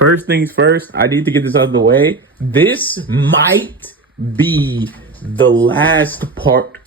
First things first, I need to get this out of the way. This might be the last part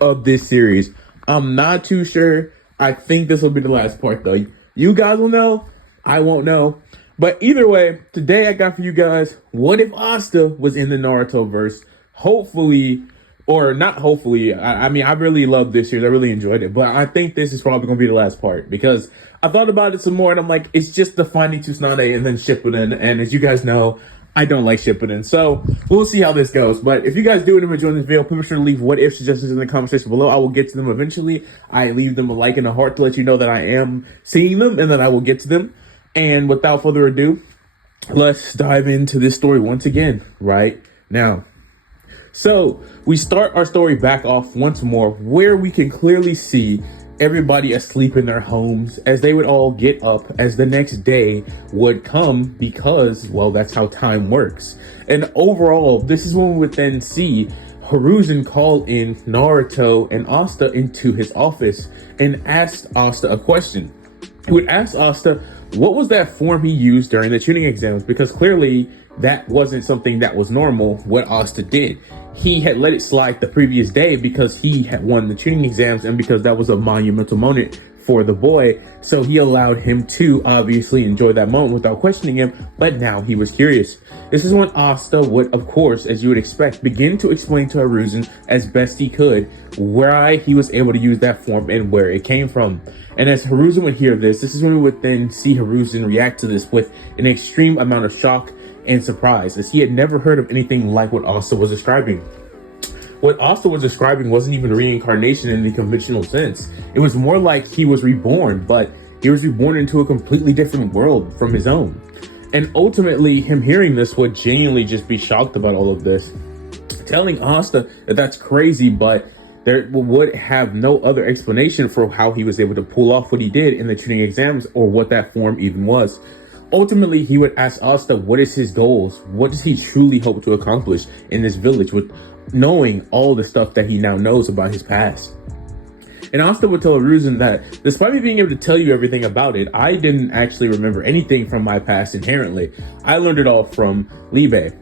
of this series. I'm not too sure. I think this will be the last part though. You guys will know. I won't know. But either way, today I got for you guys, what if Asta was in the Naruto verse? Hopefully, or not hopefully, I mean, I really loved this series. I really enjoyed it. But I think this is probably going to be the last part because I thought about it some more and I'm like, it's just the finding Tsunade and then Shippuden. And as you guys know, I don't like Shippuden. So we'll see how this goes. But if you guys do enjoy this video, please be sure to leave what if suggestions in the comment section below. I will get to them eventually. I leave them a like and a heart to let you know that I am seeing them and that I will get to them. And without further ado, let's dive into this story once again right now. So we start our story back off once more where we can clearly see everybody asleep in their homes as they would all get up as the next day would come because, well, that's how time works. And overall, this is when we would then see Hiruzen call in Naruto and Asta into his office and asked Asta a question. He would ask Asta, what was that form he used during the tuning exams? Because clearly that wasn't something that was normal, what Asta did. He had let it slide the previous day because he had won the tuning exams and because that was a monumental moment for the boy. So he allowed him to obviously enjoy that moment without questioning him, but now he was curious. This is when Asta would, of course, as you would expect, begin to explain to Hiruzen as best he could why he was able to use that form and where it came from. And as Hiruzen would hear this is when we would then see Hiruzen react to this with an extreme amount of shock and surprise, as he had never heard of anything like what Asta was describing. What Asta was describing wasn't even reincarnation in the conventional sense. It was more like he was reborn, but he was reborn into a completely different world from his own. And ultimately, him hearing this would genuinely just be shocked about all of this, telling Asta that that's crazy, but there would have no other explanation for how he was able to pull off what he did in the tuning exams or what that form even was. Ultimately, he would ask Asta what is his goals? What does he truly hope to accomplish in this village with knowing all the stuff that he now knows about his past? And Asta would tell Hiruzen that despite me being able to tell you everything about it, I didn't actually remember anything from my past inherently. I learned it all from Libe.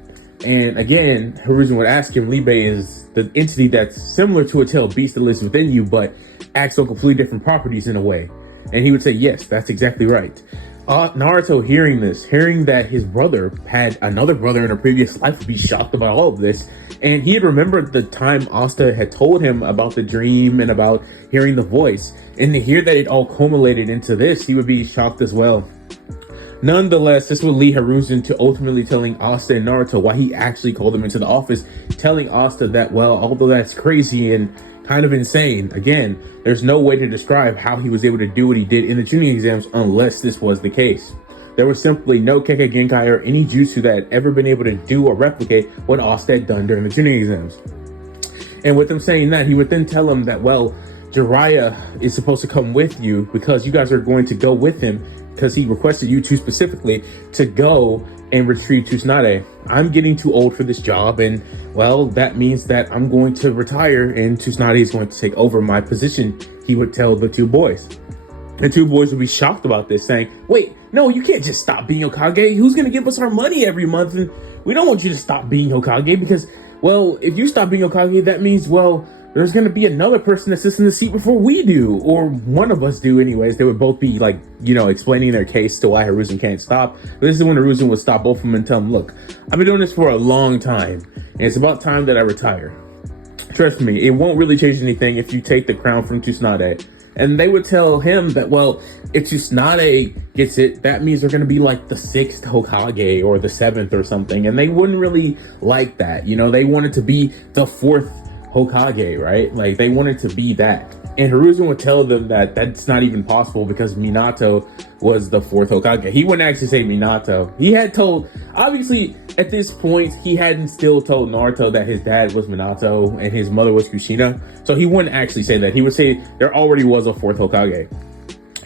And again, Hiruzen would ask him, Libe is the entity that's similar to a tailed beast that lives within you, but acts on completely different properties in a way. And he would say, yes, that's exactly right. Naruto hearing this, hearing that his brother had another brother in a previous life, would be shocked about all of this. And he had remembered the time Asta had told him about the dream and about hearing the voice. And to hear that it all culminated into this, he would be shocked as well. Nonetheless, this would lead Hiruzen to ultimately telling Asta and Naruto why he actually called them into the office, telling Asta that, well, although that's crazy and kind of insane, again, there's no way to describe how he was able to do what he did in the tuning exams unless this was the case. There was simply no Kekkei Genkai or any jutsu that had ever been able to do or replicate what Asta had done during the tuning exams. And with him saying that, he would then tell him that, well, Jiraiya is supposed to come with you because you guys are going to go with him because he requested you two specifically to go and retrieve Tsunade. I'm getting too old for this job, and well, that means that I'm going to retire and Tsunade is going to take over my position, he would tell the two boys. The two boys would be shocked about this, saying, wait, no, you can't just stop being Hokage. Who's going to give us our money every month? And we don't want you to stop being Hokage because, well, if you stop being Hokage, that means, well, there's going to be another person that sits in the seat before we do, or one of us do anyways. They would both be like, you know, explaining their case to why Hiruzen can't stop. But this is when Hiruzen would stop both of them and tell them, look, I've been doing this for a long time, and it's about time that I retire. Trust me, it won't really change anything if you take the crown from Tsunade. And they would tell him that, well, if Tsunade gets it, that means they're going to be like the 6th Hokage or the 7th or something. And they wouldn't really like that. You know, they wanted to be the 4th Hokage, right? Like, they wanted to be that. And Hiruzen would tell them that that's not even possible because Minato was the 4th Hokage. He wouldn't actually say Minato. He had told, obviously, at this point, he hadn't still told Naruto that his dad was Minato and his mother was Kushina. So he wouldn't actually say that. He would say there already was a 4th Hokage.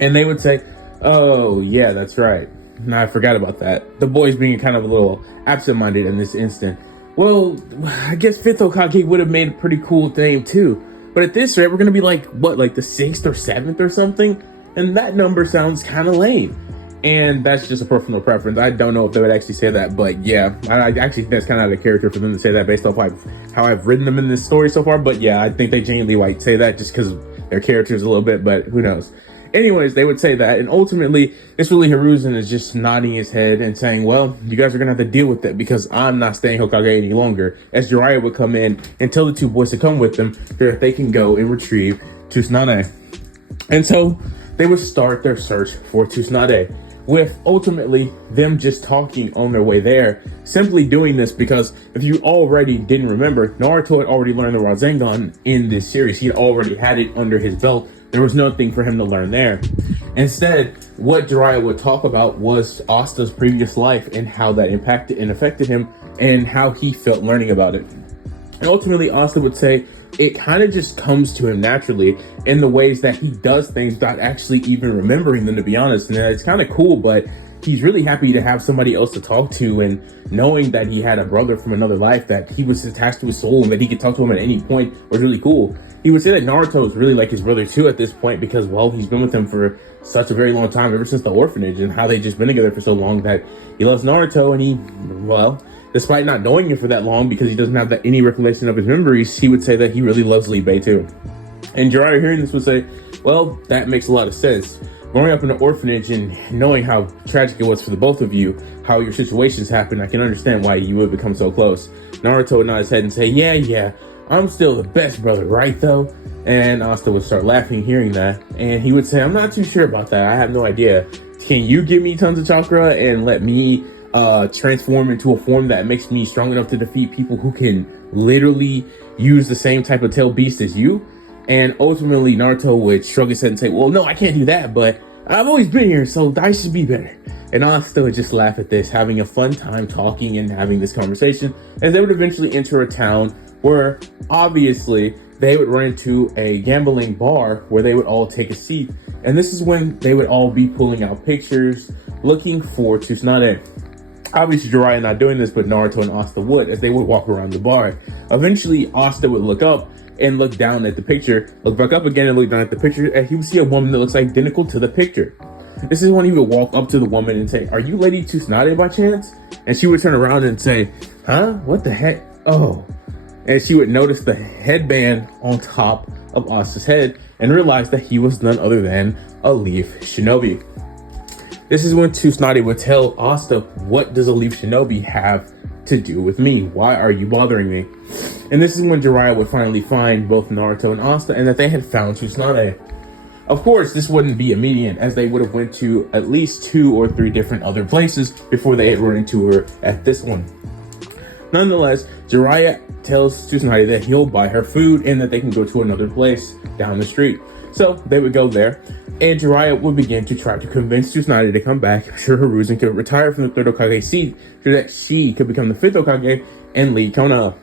And they would say, oh, yeah, that's right. Now I forgot about that. The boys being kind of a little absent-minded in this instant. Well, I guess 5th Hokage would have made a pretty cool name too. But at this rate, we're going to be like, what, like the 6th or 7th or something? And that number sounds kind of lame. And that's just a personal preference. I don't know if they would actually say that, but yeah, I actually think that's kind of out of character for them to say that based off how I've written them in this story so far. But yeah, I think they genuinely might say that just because their characters a little bit, but who knows. Anyways, they would say that, and ultimately, it's really Hiruzen is just nodding his head and saying, well, you guys are going to have to deal with it because I'm not staying Hokage any longer. As Jiraiya would come in and tell the two boys to come with them so that they can go and retrieve Tsunade. And so they would start their search for Tsunade, with ultimately them just talking on their way there, simply doing this because if you already didn't remember, Naruto had already learned the Rasengan in this series. He had already had it under his belt. There was nothing for him to learn there. Instead, what Jiraiya would talk about was Asta's previous life and how that impacted and affected him and how he felt learning about it. And ultimately, Asta would say it kind of just comes to him naturally in the ways that he does things without actually even remembering them, to be honest. And it's kind of cool, but he's really happy to have somebody else to talk to, and knowing that he had a brother from another life that he was attached to his soul and that he could talk to him at any point was really cool. He would say that Naruto is really like his brother too at this point because, well, he's been with him for such a very long time, ever since the orphanage, and how they just been together for so long that he loves Naruto. And he, well, despite not knowing him for that long because he doesn't have any recollection of his memories, he would say that he really loves Lee Bei too. And Jiraiya hearing this would say, well, that makes a lot of sense. Growing up in an orphanage and knowing how tragic it was for the both of you, how your situations happened, I can understand why you would become so close. Naruto would nod his head and say, yeah, I'm still the best brother, right though? And Asta would start laughing hearing that. And he would say, I'm not too sure about that. I have no idea. Can you give me tons of chakra and let me transform into a form that makes me strong enough to defeat people who can literally use the same type of tail beast as you? And ultimately, Naruto would shrug his head and say, well, no, I can't do that, but I've always been here, so I should be better. And Asta would just laugh at this, having a fun time talking and having this conversation, as they would eventually enter a town where, obviously, they would run into a gambling bar where they would all take a seat. And this is when they would all be pulling out pictures, looking for Tsunade. Obviously, Jiraiya not doing this, but Naruto and Asta would, as they would walk around the bar. Eventually, Asta would look up and look down at the picture, look back up again and look down at the picture, and he would see a woman that looks identical to the picture. This is when he would walk up to the woman and say, are you Lady Tsunade by chance? And she would turn around and say, huh? What the heck? Oh. And she would notice the headband on top of Asta's head and realize that he was none other than a Leaf Shinobi. This is when Tsunade would tell Asta, what does a Leaf Shinobi have to do with me? Why are you bothering me? And this is when Jiraiya would finally find both Naruto and Asta and that they had found Tsunade. Of course, this wouldn't be immediate, as they would have went to at least 2 or 3 different other places before they had run into her at this one. Nonetheless, Jiraiya tells Tsunade that he'll buy her food and that they can go to another place down the street. So they would go there, and Jiraiya would begin to try to convince Tsunade to come back so Hiruzen could retire from the 3rd Hokage seat so that she could become the 5th Hokage and lead Konoha.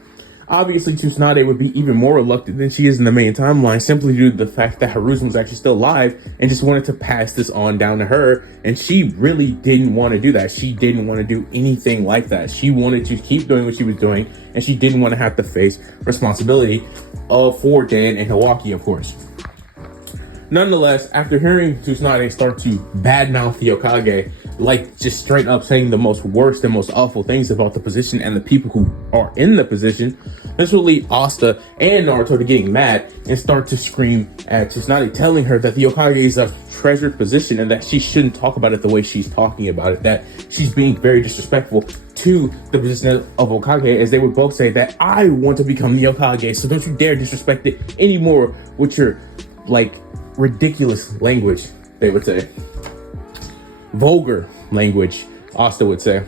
Obviously, Tsunade would be even more reluctant than she is in the main timeline, simply due to the fact that Hiruzen was actually still alive and just wanted to pass this on down to her, and she really didn't want to do that. She didn't want to do anything like that. She wanted to keep doing what she was doing, and she didn't want to have to face responsibility for Dan and Hiwaki, of course. Nonetheless, after hearing Tsunade start to badmouth the Hokage, like just straight up saying the most worst and most awful things about the position and the people who are in the position, this will lead Asta and Naruto to getting mad and start to scream at Tsunade, telling her that the Hokage is a treasured position and that she shouldn't talk about it the way she's talking about it, that she's being very disrespectful to the position of Hokage, as they would both say that I want to become the Hokage, so don't you dare disrespect it anymore with your, like, ridiculous language, they would say. Vulgar language, Asta would say,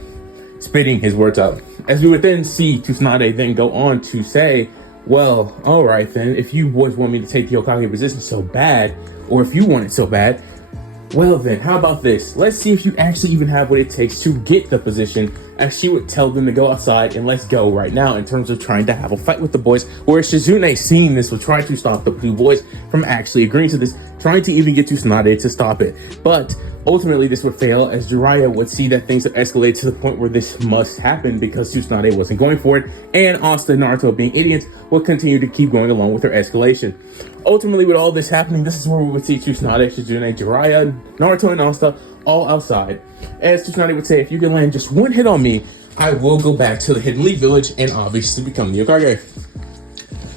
spitting his words out. As we would then see Tsunade then go on to say, well, alright then, if you boys want me to take the Hokage position so bad, or if you want it so bad, well then, how about this? Let's see if you actually even have what it takes to get the position, as she would tell them to go outside and let's go right now in terms of trying to have a fight with the boys, whereas Shizune, seeing this, would try to stop the two boys from actually agreeing to this, trying to even get Tsunade to stop it. But ultimately this would fail, as Jiraiya would see that things would escalate to the point where this must happen because Tsunade wasn't going for it, and Asta and Naruto, being idiots, would continue to keep going along with their escalation. Ultimately, with all this happening, this is where we would see Tsunade, Shizune, Jiraiya, Naruto, and Asta all outside. As Tsunade would say, if you can land just one hit on me, I will go back to the Hidden Leaf Village and obviously become the Hokage.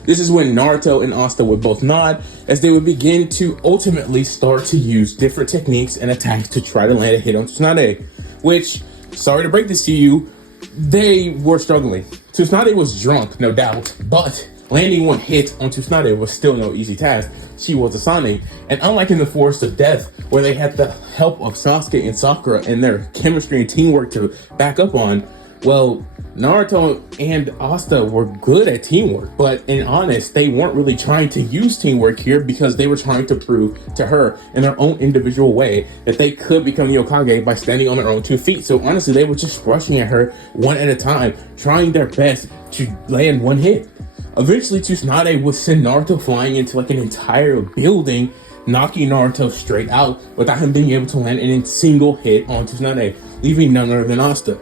This is when Naruto and Asta would both nod, as they would begin to ultimately start to use different techniques and attacks to try to land a hit on Tsunade, which, sorry to break this to you, they were struggling. Tsunade was drunk, no doubt, but landing one hit on Tsunade was still no easy task. She was a Sane, and unlike in the Forest of Death, where they had the help of Sasuke and Sakura and their chemistry and teamwork to back up on, well, Naruto and Asta were good at teamwork, but in honest, they weren't really trying to use teamwork here because they were trying to prove to her in their own individual way that they could become the Hokage by standing on their own 2 feet. So honestly, they were just rushing at her one at a time, trying their best to land one hit. Eventually, Tsunade would send Naruto flying into like an entire building, knocking Naruto straight out without him being able to land a single hit on Tsunade, leaving none other than Asta.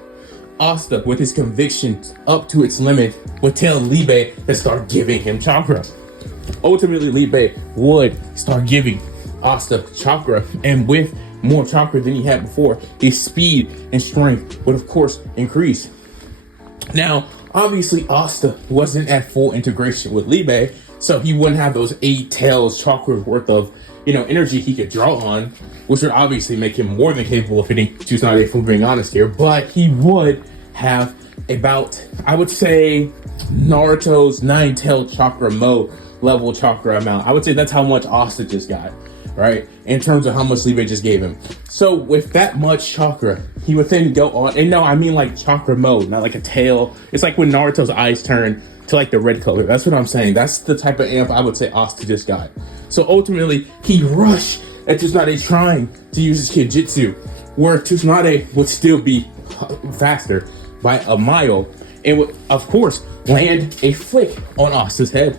Asta, with his convictions up to its limit, would tell Libe to start giving him chakra. Ultimately, Libe would start giving Asta chakra, and with more chakra than he had before, his speed and strength would of course increase. Now, obviously, Asta wasn't at full integration with Libe, so he wouldn't have those 8 tails chakra worth of, energy he could draw on, which would obviously make him more than capable of hitting Tsunade, if we're being honest here. But he would have about, I would say, Naruto's 9-tailed chakra mode level chakra amount. I would say that's how much Asta just got, right? In terms of how much Libe just gave him. So with that much chakra, he would then go on, and no, I mean like chakra mode, not like a tail. It's like when Naruto's eyes turn to like the red color. That's what I'm saying. That's the type of amp I would say Asta just got. So ultimately, he rushed at Tsunade trying to use his Kenjutsu, where Tsunade would still be faster by a mile, and would, of course, land a flick on Asta's head.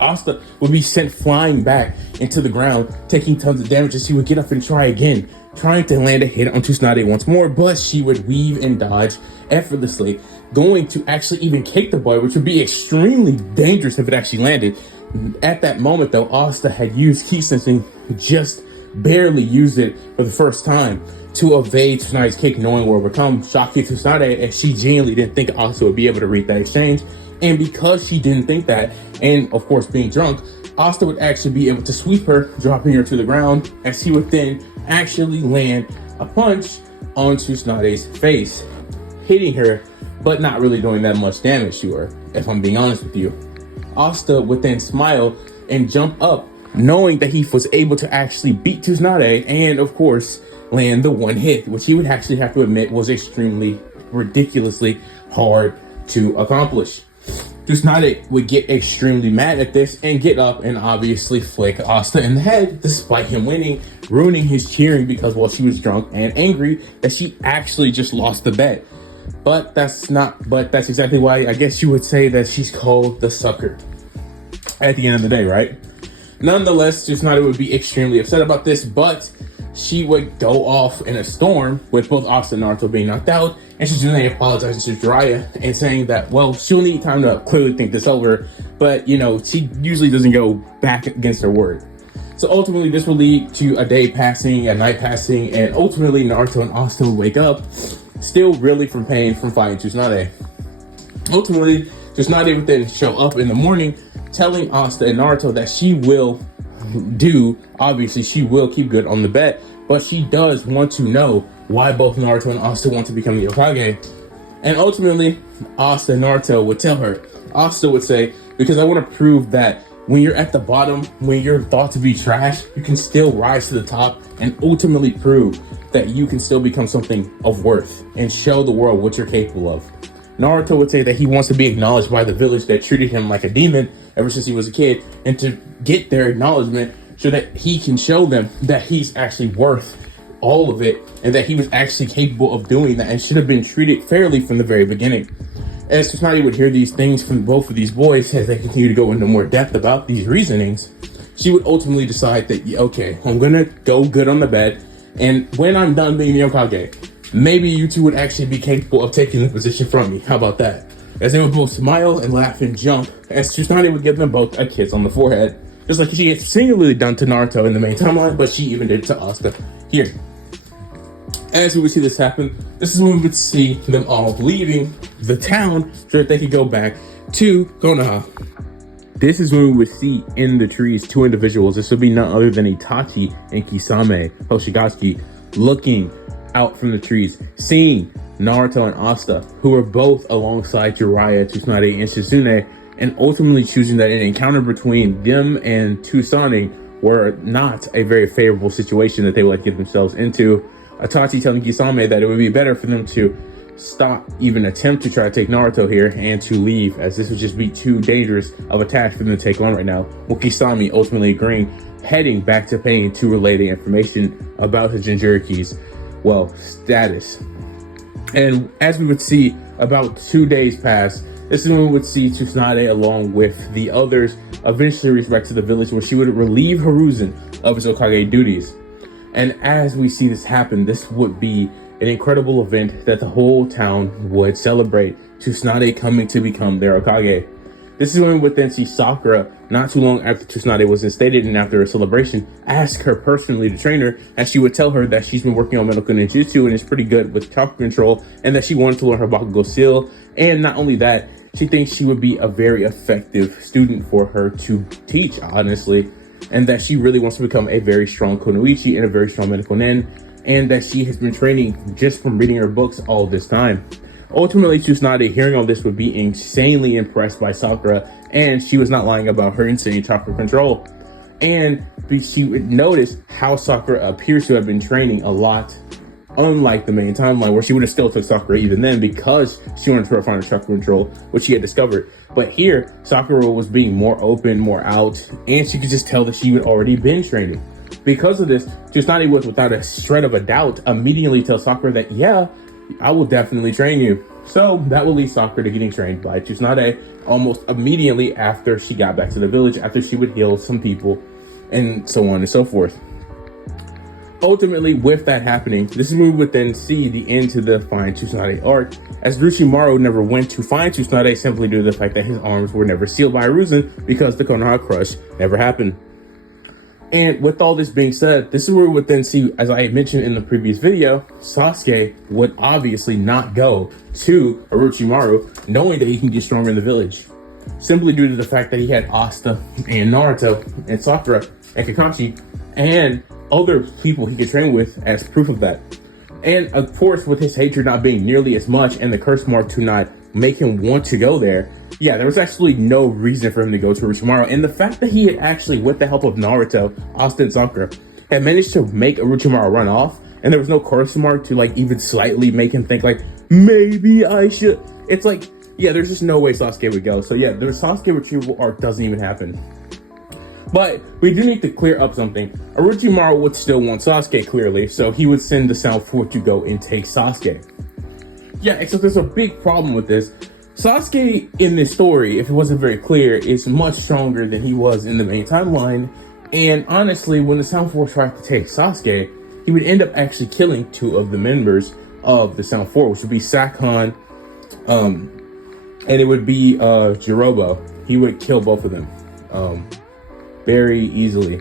Asta would be sent flying back into the ground, taking tons of damage as she would get up and try again, trying to land a hit on Tsunade once more, but she would weave and dodge effortlessly, going to actually even kick the boy, which would be extremely dangerous if it actually landed. At that moment, though, Asta had used Ki Sensing, just barely used it for the first time to evade Tsunade's kick, knowing where it would come, shocking Tsunade, as she genuinely didn't think Asta would be able to read that exchange. And because she didn't think that, and of course being drunk, Asta would actually be able to sweep her, dropping her to the ground, as he would then actually land a punch onto Tsunade's face, hitting her, but not really doing that much damage to her, if I'm being honest with you. Asta would then smile and jump up, knowing that he was able to actually beat Tsunade and, of course, land the one hit, which he would actually have to admit was extremely, ridiculously hard to accomplish. Tsunade would get extremely mad at this and get up and obviously flick Asta in the head, despite him winning, ruining his cheering because, well, she was drunk and angry that she actually just lost the bet. But that's exactly why I guess you would say that she's called the sucker at the end of the day, right? Nonetheless, Tsunade would be extremely upset about this, but she would go off in a storm with both Asta and Naruto being knocked out, and Tsunade apologizing to Jiraiya and saying that, well, she'll need time to clearly think this over, but, she usually doesn't go back against her word. So ultimately, this will lead to a day passing, a night passing, and ultimately Naruto and Asta will wake up, still really from pain from fighting Tsunade. Ultimately, Tsunade would then show up in the morning, telling Asta and Naruto that she will obviously she will keep good on the bet, but she does want to know why both Naruto and Asta want to become the Hokage. And ultimately, Asta and Naruto would tell her, Asta would say, because I want to prove that when you're at the bottom, when you're thought to be trash, you can still rise to the top and ultimately prove that you can still become something of worth and show the world what you're capable of. Naruto would say that he wants to be acknowledged by the village that treated him like a demon ever since he was a kid, and to get their acknowledgement so that he can show them that he's actually worth all of it and that he was actually capable of doing that and should have been treated fairly from the very beginning. As Tsunade would hear these things from both of these boys as they continue to go into more depth about these reasonings, she would ultimately decide that, okay, I'm gonna go good on the bet, and when I'm done being the Hokage, maybe you two would actually be capable of taking the position from me. How about that? As they would both smile and laugh and jump, as Tsunade would give them both a kiss on the forehead, just like she had singularly done to Naruto in the main timeline, but she even did to Asta here. As we would see this happen, this is when we would see them all leaving the town so that they could go back to Konoha. This is when we would see in the trees two individuals. This would be none other than Itachi and Kisame Hoshigaki looking out from the trees, seeing Naruto and Asta, who were both alongside Jiraiya, Tsunade, and Shizune, and ultimately choosing that an encounter between them and Tsunade were not a very favorable situation that they would get themselves into. Itachi telling Kisame that it would be better for them to stop even attempt to try to take Naruto here and to leave, as this would just be too dangerous of a task for them to take on right now, with Kisame ultimately agreeing, heading back to Pain to relay the information about his Jinchuriki's, well, status. And as we would see, about 2 days pass. This is when we would see Tsunade along with the others eventually reach back to the village where she would relieve Hiruzen of his Hokage duties. And as we see this happen, this would be an incredible event that the whole town would celebrate, Tsunade coming to become their Hokage. This is when we would then see Sakura, not too long after Tsunade was instated and after a celebration, ask her personally to train her, and she would tell her that she's been working on medical ninjutsu and is pretty good with chakra control, and that she wanted to learn her Bakugo seal. And not only that, she thinks she would be a very effective student for her to teach, honestly, and that she really wants to become a very strong kunoichi and a very strong medical nin, and that she has been training just from reading her books all this time. Ultimately, Tsunade, hearing all this, would be insanely impressed by Sakura, and she was not lying about her insane chakra control. And she would notice how Sakura appears to have been training a lot, unlike the main timeline, where she would have still took Sakura even then because she wanted to refine her chakra control, which she had discovered. But here, Sakura was being more open, more out, and she could just tell that she had already been training. Because of this, Tsunade would, without a shred of a doubt, immediately tell Sakura that, yeah, I will definitely train you. So that will lead Sakura to getting trained by Tsunade almost immediately after she got back to the village, after she would heal some people, and so on and so forth. Ultimately, with that happening, this is when we would then see the end to the Find Tsunade arc, as Orochimaru never went to find Tsunade simply due to the fact that his arms were never sealed by Hiruzen because the Konoha Crush never happened. And with all this being said, this is where we would then see, as I mentioned in the previous video, Sasuke would obviously not go to Orochimaru knowing that he can get stronger in the village, simply due to the fact that he had Asta and Naruto and Sakura and Kakashi and other people he could train with as proof of that. And of course, with his hatred not being nearly as much and the curse mark to not make him want to go there, yeah, there was actually no reason for him to go to Orochimaru. And the fact that he had actually, with the help of Naruto, Asta, and Sakura, had managed to make Orochimaru run off, and there was no curse mark to like even slightly make him think like, maybe I should. It's like, yeah, there's just no way Sasuke would go. So yeah, the Sasuke retrieval arc doesn't even happen. But we do need to clear up something. Orochimaru would still want Sasuke, clearly, so he would send the Sound 4 to go and take Sasuke. Yeah, except there's a big problem with this. Sasuke in this story, if it wasn't very clear, is much stronger than he was in the main timeline. And honestly, when the Sound 4 tried to take Sasuke, he would end up actually killing two of the members of the Sound 4, which would be Sakon, and it would be Jirobo. He would kill both of them very easily.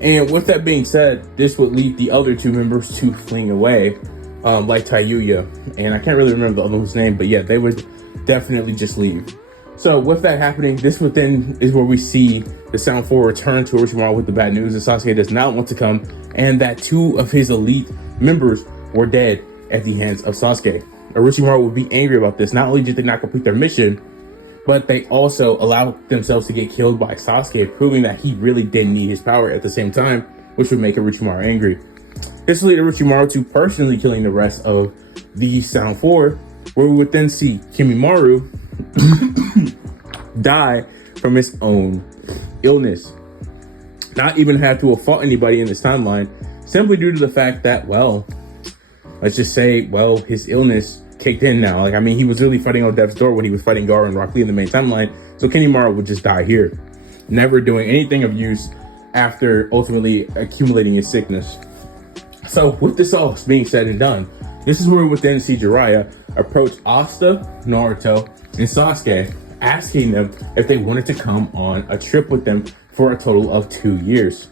And with that being said, this would lead the other two members to fleeing away, like Tayuya. And I can't really remember the other one's name, but yeah, they would definitely just leave. So with that happening, this would then is where we see the Sound 4 return to Orochimaru with the bad news that Sasuke does not want to come, and that two of his elite members were dead at the hands of Sasuke. Orochimaru would be angry about this. Not only did they not complete their mission, but they also allowed themselves to get killed by Sasuke, proving that he really didn't need his power at the same time, which would make Orochimaru angry. This would lead Orochimaru to personally killing the rest of the Sound 4, where we would then see Kimimaro die from his own illness. Not even have to have fought anybody in this timeline, simply due to the fact that, well, let's just say, well, his illness kicked in now. Like, I mean, he was really fighting on death's door when he was fighting Gaara and Rock Lee in the main timeline, so Kimimaro would just die here, never doing anything of use after ultimately accumulating his sickness. So with this all being said and done, this is where we would then see Jiraiya approach Asta, Naruto, and Sasuke, asking them if they wanted to come on a trip with them for a total of 2 years.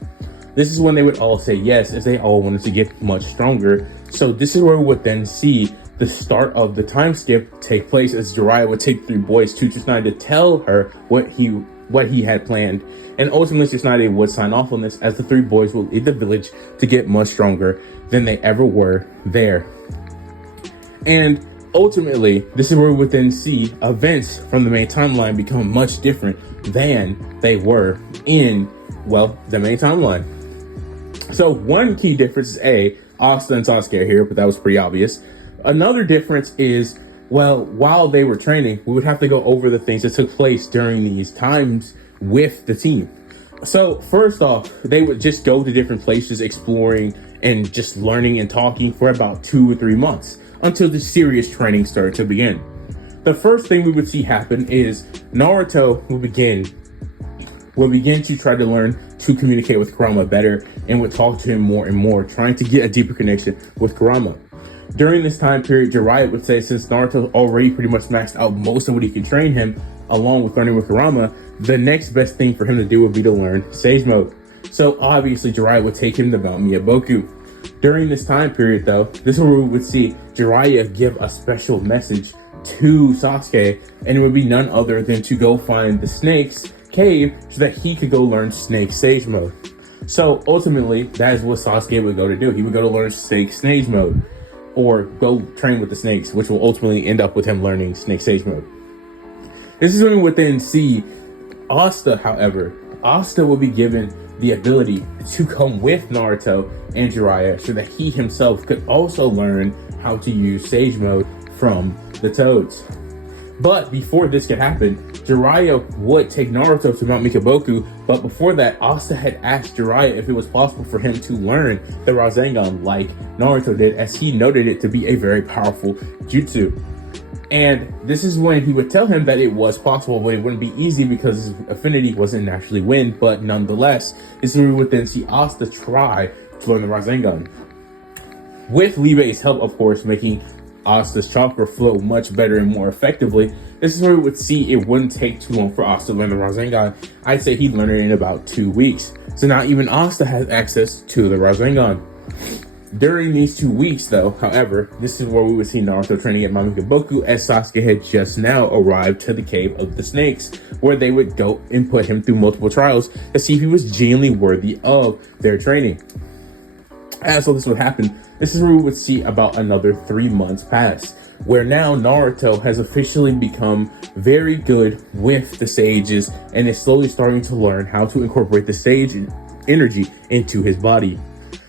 This is when they would all say yes, as they all wanted to get much stronger, So this is where we would then see the start of the time skip take place, as Jiraiya would take the three boys to Tsunade to tell her what he had planned. And ultimately Tsunade would sign off on this, as the three boys will leave the village to get much stronger than they ever were there. And ultimately, this is where we would then see events from the main timeline become much different than they were in, well, the main timeline. So one key difference is Asta and Sasuke are here, but that was pretty obvious. Another difference is, well, while they were training, we would have to go over the things that took place during these times with the team. So first off, they would just go to different places exploring and just learning and talking for about 2 or 3 months until the serious training started to begin. The first thing we would see happen is Naruto will begin to try to learn to communicate with Kurama better, and would talk to him more and more, trying to get a deeper connection with Kurama. During this time period, Jiraiya would say, since Naruto already pretty much maxed out most of what he could train him, along with learning with Kurama, the next best thing for him to do would be to learn Sage Mode. So obviously Jiraiya would take him to Mount Miyaboku. During this time period though, this is where we would see Jiraiya give a special message to Sasuke, and it would be none other than to go find the snake's cave so that he could go learn Snake Sage Mode. So ultimately, that is what Sasuke would go to do. He would go to learn Snake Sage Mode, or go train with the snakes, which will ultimately end up with him learning Snake Sage Mode. This is when we would then see Asta, however. Asta will be given the ability to come with Naruto and Jiraiya so that he himself could also learn how to use Sage Mode from the Toads. But before this could happen, Jiraiya would take Naruto to Mount Miyaboku, but before that, Asta had asked Jiraiya if it was possible for him to learn the Rasengan like Naruto did, as he noted it to be a very powerful jutsu. And this is when he would tell him that it was possible, but it wouldn't be easy because his affinity wasn't naturally wind. But nonetheless, this is where we would then see Asta try to learn the Rasengan, with Libe's help, of course, making Asta's chakra flow much better and more effectively. This is where we would see it wouldn't take too long for Asta to learn the Rasengan. I'd say he'd learn it in about 2 weeks. So now even Asta has access to the Rasengan. During these 2 weeks, though, however, this is where we would see Naruto training at Mount Miyaboku, as Sasuke had just now arrived to the Cave of the Snakes, where they would go and put him through multiple trials to see if he was genuinely worthy of their training. As so this would happen, this is where we would see about another 3 months pass, where now Naruto has officially become very good with the sages and is slowly starting to learn how to incorporate the sage energy into his body.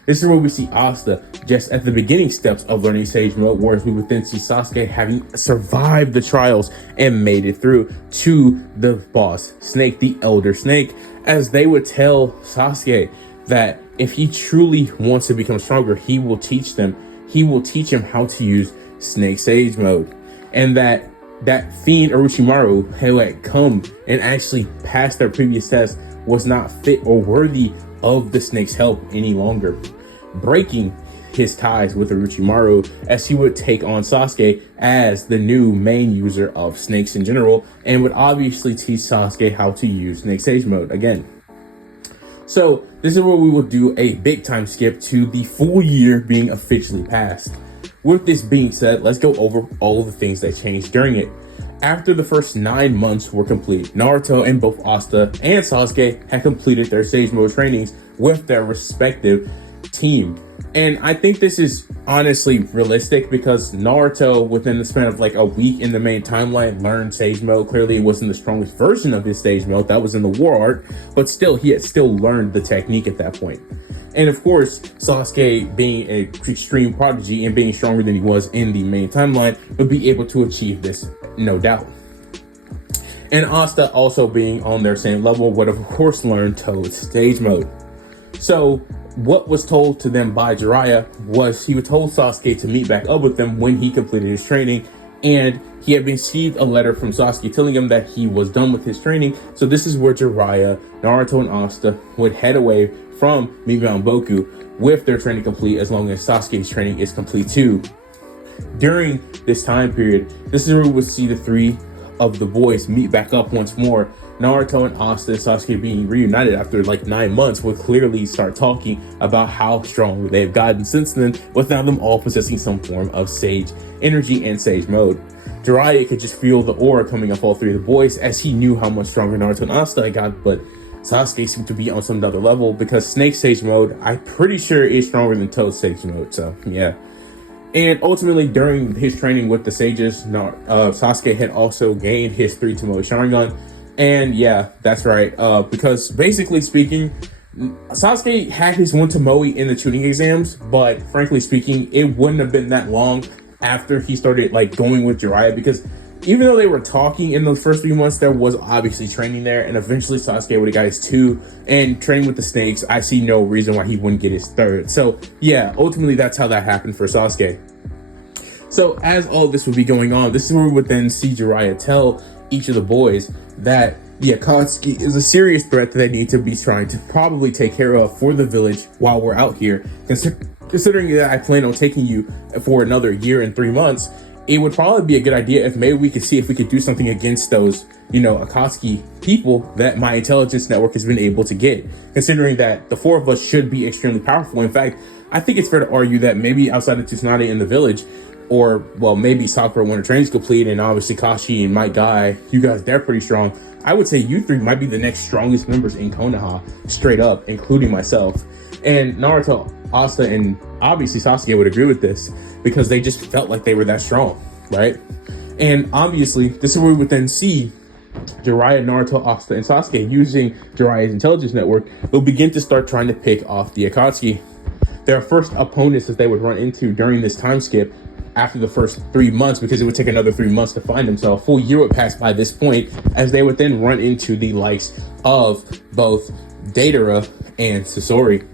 This is where we see Asta just at the beginning steps of learning Sage Mode, whereas we would then see Sasuke having survived the trials and made it through to the boss, Snake, the Elder Snake, as they would tell Sasuke that if he truly wants to become stronger, he will teach him how to use Snake Sage Mode. And that fiend Orochimaru, who had come and actually passed their previous test, was not fit or worthy of the snake's help any longer, breaking his ties with Orochimaru, as he would take on Sasuke as the new main user of snakes in general, and would obviously teach Sasuke how to use Snake Sage Mode again. So this is where we will do a big time skip to the full year being officially passed. With this being said, let's go over all the things that changed during it. After the first 9 months were complete, Naruto and both Asta and Sasuke had completed their Sage Mode trainings with their respective team. And I think this is honestly realistic, because Naruto, within the span of like a week in the main timeline, learned Sage Mode. Clearly it wasn't the strongest version of his Sage Mode, that was in the War Art, but still, he had still learned the technique at that point. And of course, Sasuke, being an extreme prodigy and being stronger than he was in the main timeline, would be able to achieve this, no doubt. And Asta, also being on their same level, would of course learn Toad's Sage Mode. So what was told to them by Jiraiya was he would told Sasuke to meet back up with them when he completed his training, and he had received a letter from Sasuke telling him that he was done with his training. So this is where Jiraiya, Naruto, and Asta would head away from Miyaboku with their training complete, as long as Sasuke's training is complete too. During this time period, this is where we would see the three of the boys meet back up once more Naruto and Asta and Sasuke being reunited after like 9 months would clearly start talking about how strong they've gotten since then, with now them all possessing some form of sage energy and sage mode. Jiraiya could just feel the aura coming off all three of the boys, as he knew how much stronger Naruto and Asta had got, but Sasuke seemed to be on some other level, because Snake Sage mode, I'm pretty sure, is stronger than Toad Sage mode, so yeah. And ultimately, during his training with the sages, Sasuke had also gained his 3 Tomoe Sharingan. And yeah, that's right, because basically speaking, Sasuke had his 1 Tomoe in the tuning exams, but frankly speaking, it wouldn't have been that long after he started like going with Jiraiya, because even though they were talking in those first 3 months, there was obviously training there, and eventually Sasuke would have got his 2, and training with the snakes, I see no reason why he wouldn't get his 3rd. So yeah, ultimately that's how that happened for Sasuke. So as all this would be going on, this is where we would then see Jiraiya tell each of the boys that the Akatsuki is a serious threat that they need to be trying to probably take care of for the village while we're out here. Considering that I plan on taking you for another year and 3 months, it would probably be a good idea if maybe we could see if we could do something against those, Akatsuki people that my intelligence network has been able to get. Considering that the 4 of us should be extremely powerful. In fact, I think it's fair to argue that maybe outside of Tsunade in the village, or, well, maybe Sakura when her training's complete, and obviously Kashi and Might Guy, you guys, they're pretty strong. I would say you 3 might be the next strongest members in Konoha, straight up, including myself. And Naruto, Asta, and obviously Sasuke would agree with this, because they just felt like they were that strong, right? And obviously, this is where we would then see Jiraiya, Naruto, Asta, and Sasuke using Jiraiya's intelligence network. They'll begin to start trying to pick off the Akatsuki. Their first opponents that they would run into during this time skip after the first 3 months, because it would take another 3 months to find them. So a full year would pass by this point, as they would then run into the likes of both Deidara and Sasori,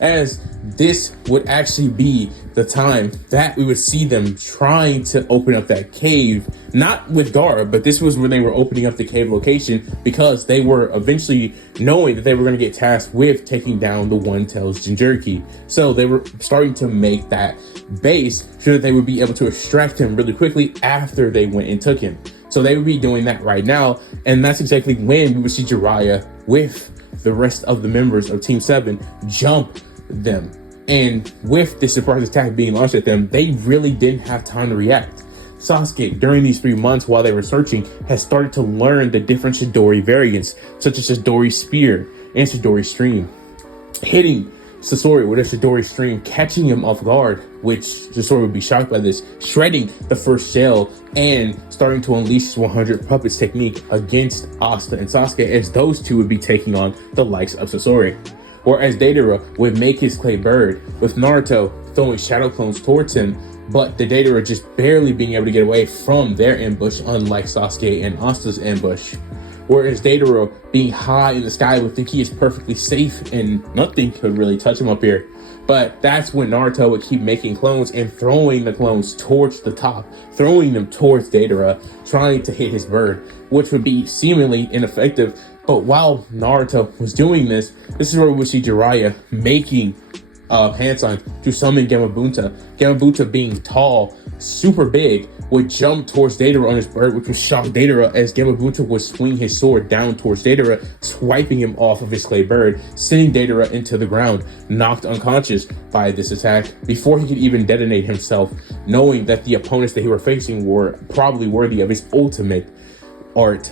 as this would actually be the time that we would see them trying to open up that cave, not with Gaara, but this was when they were opening up the cave location, because they were eventually knowing that they were going to get tasked with taking down the One-Tails Jinchuriki. So they were starting to make that base so that they would be able to extract him really quickly after they went and took him. So they would be doing that right now, and that's exactly when we would see Jiraiya with the rest of the members of Team 7 jump them. And with this surprise attack being launched at them, they really didn't have time to react. Sasuke, during these 3 months while they were searching, has started to learn the different Chidori variants, such as Chidori Spear and Chidori Stream, hitting Sasori with a Chidori Stream, catching him off guard, which Sasori would be shocked by this, shredding the first shell, and starting to unleash 100 puppets technique against Asta and Sasuke, as those two would be taking on the likes of Sasori. Or as Deidara would make his clay bird, with Naruto throwing shadow clones towards him, but the Deidara just barely being able to get away from their ambush, unlike Sasuke and Asta's ambush. Whereas Deidara, being high in the sky, would think he is perfectly safe and nothing could really touch him up here. But that's when Naruto would keep making clones and throwing the clones towards the top, throwing them towards Deidara, trying to hit his bird, which would be seemingly ineffective. But while Naruto was doing this, this is where we would see Jiraiya making hand sign to summon Gamabunta. Gamabunta, being tall, super big, would jump towards Deidara on his bird, which would shock Deidara, as Gamabunta would swing his sword down towards Deidara, swiping him off of his clay bird, sending Deidara into the ground, knocked unconscious by this attack before he could even detonate himself, knowing that the opponents that he were facing were probably worthy of his ultimate art.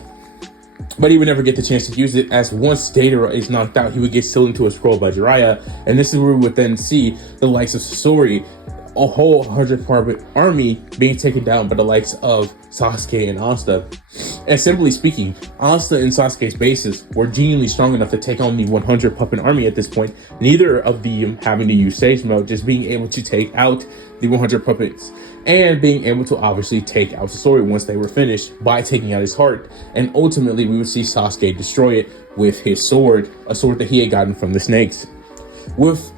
But he would never get the chance to use it, as once Deidara is knocked out, he would get sealed into a scroll by Jiraiya, and this is where we would then see the likes of Sasori, a whole 100-part army being taken down by the likes of Sasuke and Asta. And simply speaking, Asta and Sasuke's bases were genuinely strong enough to take on the 100 puppet army at this point, neither of them having to use Sage Mode, just being able to take out the 100 puppets, and being able to obviously take out Sasori once they were finished by taking out his heart. And ultimately, we would see Sasuke destroy it with his sword, a sword that he had gotten from the snakes.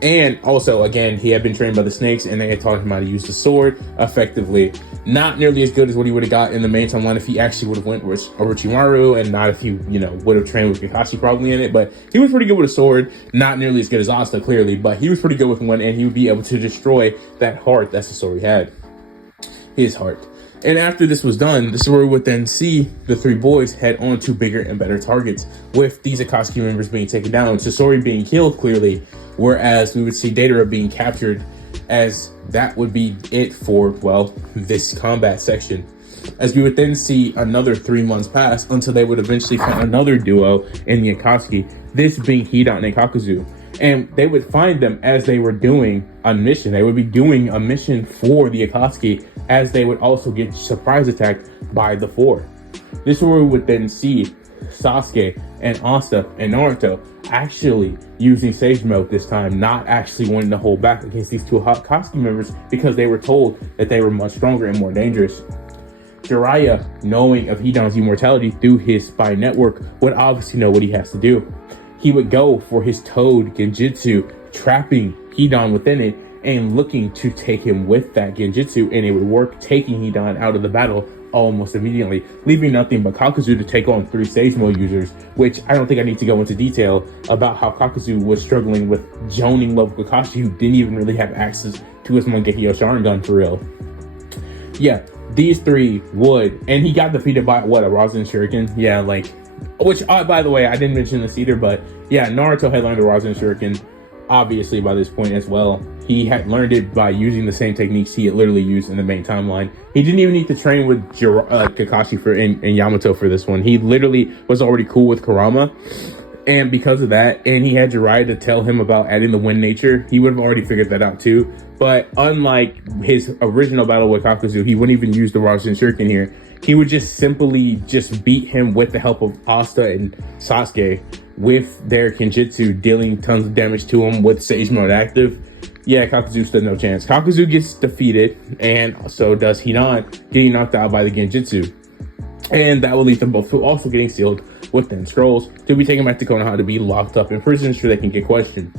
And also, again, he had been trained by the snakes, and they had taught him how to use the sword effectively. Not nearly as good as what he would have got in the main timeline if he actually would have went with Orochimaru, and not if he, would have trained with Kakashi probably in it. But he was pretty good with a sword. Not nearly as good as Asta, clearly, but he was pretty good with one, and he would be able to destroy that heart that Sasori had. His heart. And after this was done, this is where we would then see the three boys head on to bigger and better targets, with these Akatsuki members being taken down, Sasori being killed clearly, whereas we would see Datara being captured, as that would be it for, well, this combat section. As we would then see another 3 months pass until they would eventually find another duo in the Akatsuki, this being Hidan and Kakuzu. And they would find them as they were doing a mission. They would be doing a mission for the Akatsuki, as they would also get surprise attacked by the four. This is where we would then see Sasuke and Asta and Naruto actually using Sage Mode this time, not actually wanting to hold back against these two Akatsuki members because they were told that they were much stronger and more dangerous. Jiraiya, knowing of Hidan's immortality through his spy network, would obviously know what he has to do. He would go for his Toad Genjutsu, trapping Hidan within it and looking to take him with that Genjutsu, and it would work, taking Hidan out of the battle almost immediately, leaving nothing but Kakuzu to take on 3 Sage Mode users, which I don't think I need to go into detail about how Kakuzu was struggling with Jonin level Kakashi, who didn't even really have access to his Mangekyo Sharingan for real. Yeah, these 3 would, and he got defeated by, what, a Rasen Shuriken? Yeah, like, which, by the way, I didn't mention this either, but yeah, Naruto had learned the Rasen Shuriken, obviously, by this point as well. He had learned it by using the same techniques he had literally used in the main timeline. He didn't even need to train with Kakashi and Yamato for this one. He literally was already cool with Kurama, and because of that, and he had Jiraiya to tell him about adding the wind nature, he would have already figured that out too. But unlike his original battle with Kakuzu, he wouldn't even use the Rasen Shuriken here. He would just simply just beat him with the help of Asta and Sasuke with their Kenjutsu, dealing tons of damage to him with Sage Mode active. Yeah, Kakuzu stood no chance. Kakuzu gets defeated, and so does Hidan, getting knocked out by the Genjutsu. And that will lead them both to also getting sealed with 10 scrolls to be taken back to Konoha to be locked up in prison so they can get questioned.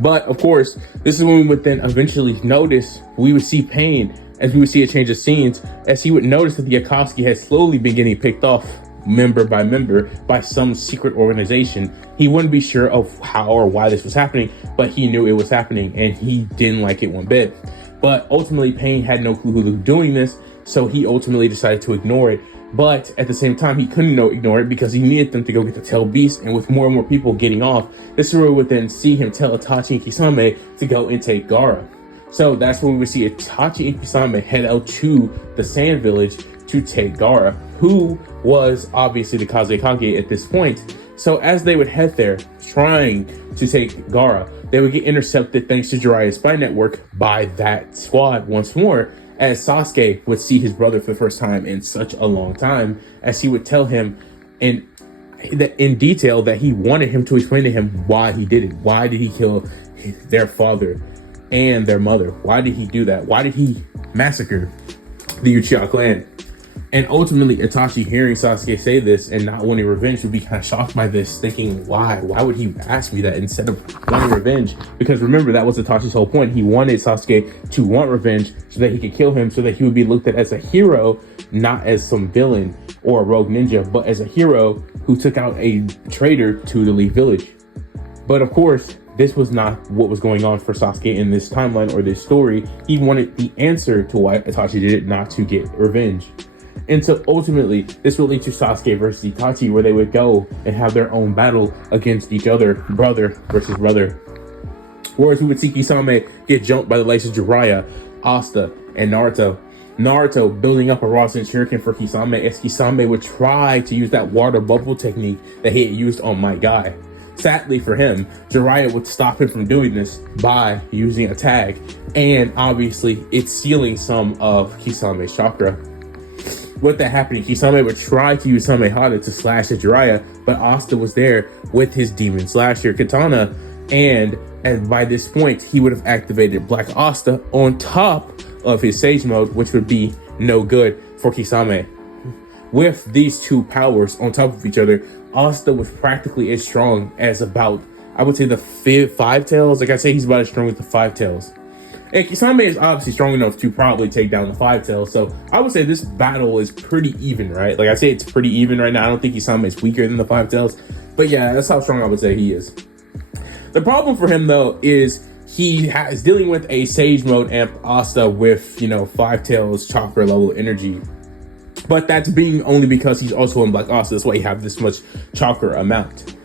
But of course, this is when we would then eventually notice, we would see Pain, as we would see a change of scenes, as he would notice that the Akatsuki had slowly been getting picked off member by member by some secret organization. He wouldn't be sure of how or why this was happening, but he knew it was happening and he didn't like it one bit. But ultimately, Pain had no clue who was doing this, so he ultimately decided to ignore it. But at the same time, he couldn't ignore it because he needed them to go get the tail beast, and with more and more people getting off, this is where we would then see him tell Itachi and Kisame to go and take Gaara. So that's when we would see Itachi and Kisame head out to the Sand Village to take Gaara, who was obviously the Kazekage at this point. So as they would head there, trying to take Gaara, they would get intercepted thanks to Jiraiya's spy network by that squad once more, as Sasuke would see his brother for the first time in such a long time, as he would tell him in detail that he wanted him to explain to him why he did it. Why did he kill their father and their mother? Why did he do that? Why did he massacre the Uchiha clan? And ultimately, Itachi, hearing Sasuke say this and not wanting revenge, would be kind of shocked by this, thinking, why? Why would he ask me that instead of wanting revenge? Because remember, that was Itachi's whole point. He wanted Sasuke to want revenge so that he could kill him, so that he would be looked at as a hero, not as some villain or a rogue ninja, but as a hero who took out a traitor to the Leaf Village. But of course, this was not what was going on for Sasuke in this timeline or this story. He wanted the answer to why Itachi did it, not to get revenge. And so ultimately, this will lead to Sasuke versus Itachi, where they would go and have their own battle against each other, brother versus brother. Whereas we would see Kisame get jumped by the likes of Jiraiya, Asta, and Naruto. Naruto building up a Rasen Shuriken for Kisame, as Kisame would try to use that water bubble technique that he had used on my guy. Sadly for him, Jiraiya would stop him from doing this by using a tag, and obviously it's stealing some of Kisame's chakra. With that happening, Kisame would try to use Samehada to slash at Jiraiya, but Asta was there with his Demon Slasher katana, and by this point, he would have activated Black Asta on top of his Sage Mode, which would be no good for Kisame. With these two powers on top of each other, Asta was practically as strong as about, I would say, the Five Tails. Like I say, he's about as strong as the Five Tails. And Kisame is obviously strong enough to probably take down the Five Tails. So I would say this battle is pretty even, right? Like I say, it's pretty even right now. I don't think Kisame is weaker than the Five Tails. But yeah, that's how strong I would say he is. The problem for him, though, is he is dealing with a Sage Mode Amp Asta with, 5 Tails chakra level energy. But that's being only because he's also in Black Asta. That's why you have this much chakra amount.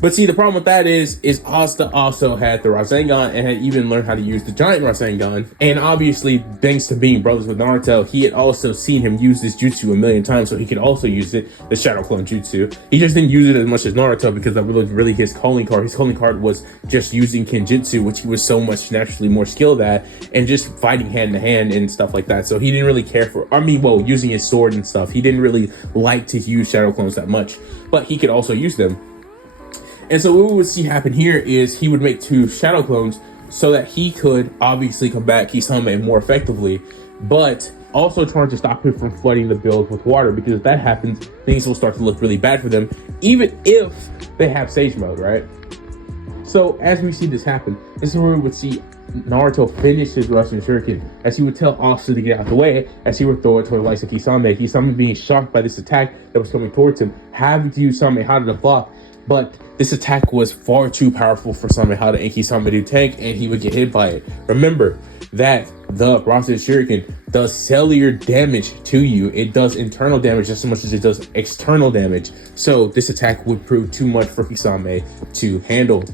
But see, the problem with that is Asta also had the Rasengan and had even learned how to use the giant Rasengan. And obviously, thanks to being brothers with Naruto, he had also seen him use this jutsu a million times, so he could also use it, the Shadow Clone Jutsu. He just didn't use it as much as Naruto because that was really his calling card. His calling card was just using Kenjutsu, which he was so much naturally more skilled at, and just fighting hand to hand and stuff like that. So he didn't really care for, using his sword and stuff. He didn't really like to use Shadow Clones that much, but he could also use them. And so what we would see happen here is he would make 2 Shadow Clones so that he could obviously combat Kisame more effectively, but also trying to stop him from flooding the build with water, because if that happens, things will start to look really bad for them, even if they have Sage Mode, right? So as we see this happen, this is where we would see Naruto finish his Russian Shuriken, as he would tell Asta to get out of the way, as he would throw it toward the likes of Kisame. Kisame being shocked by this attack that was coming towards him, having to use Samehada to block, but this attack was far too powerful for Samehada and Kisame to tank, and he would get hit by it. Remember that the Rasen Shuriken does cellular damage to you. It does internal damage just as much as it does external damage. So this attack would prove too much for Kisame to handle.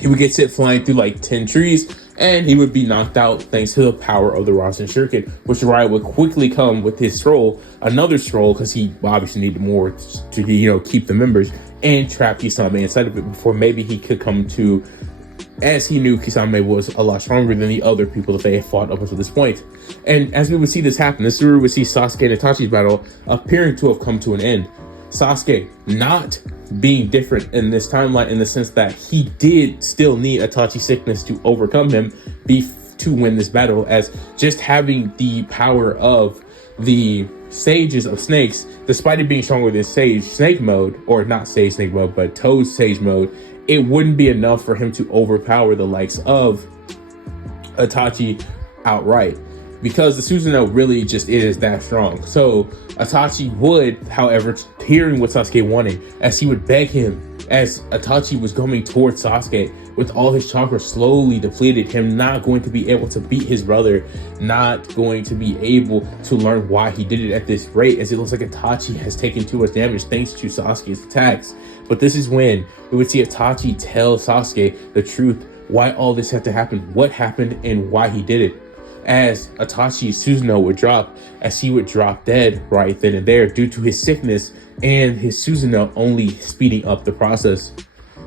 He would get sent flying through like 10 trees, and he would be knocked out thanks to the power of the Rasen Shuriken, which Jiraiya would quickly come with his scroll, another scroll, because he obviously needed more to keep the members, and trap Kisame inside of it before maybe he could come to, as he knew Kisame was a lot stronger than the other people that they had fought up until this point. And as we would see this happen, this is where we would see Sasuke and Itachi's battle appearing to have come to an end. Sasuke not being different in this timeline, in the sense that he did still need Itachi's sickness to overcome him to win this battle, as just having the power of the sages of snakes, despite it being stronger than Sage Snake mode, or not Sage Snake mode, but Toad Sage mode, it wouldn't be enough for him to overpower the likes of Itachi outright, because the Susanoo really just is that strong. So Itachi would, however, hearing what Sasuke wanted, as he would beg him, as Itachi was coming towards Sasuke with all his chakra slowly depleted, him not going to be able to beat his brother, not going to be able to learn why he did it at this rate, as it looks like Itachi has taken too much damage thanks to Sasuke's attacks. But this is when we would see Itachi tell Sasuke the truth, why all this had to happen, what happened, and why he did it. As Itachi's Susanoo would drop, as he would drop dead right then and there due to his sickness and his Susanoo only speeding up the process.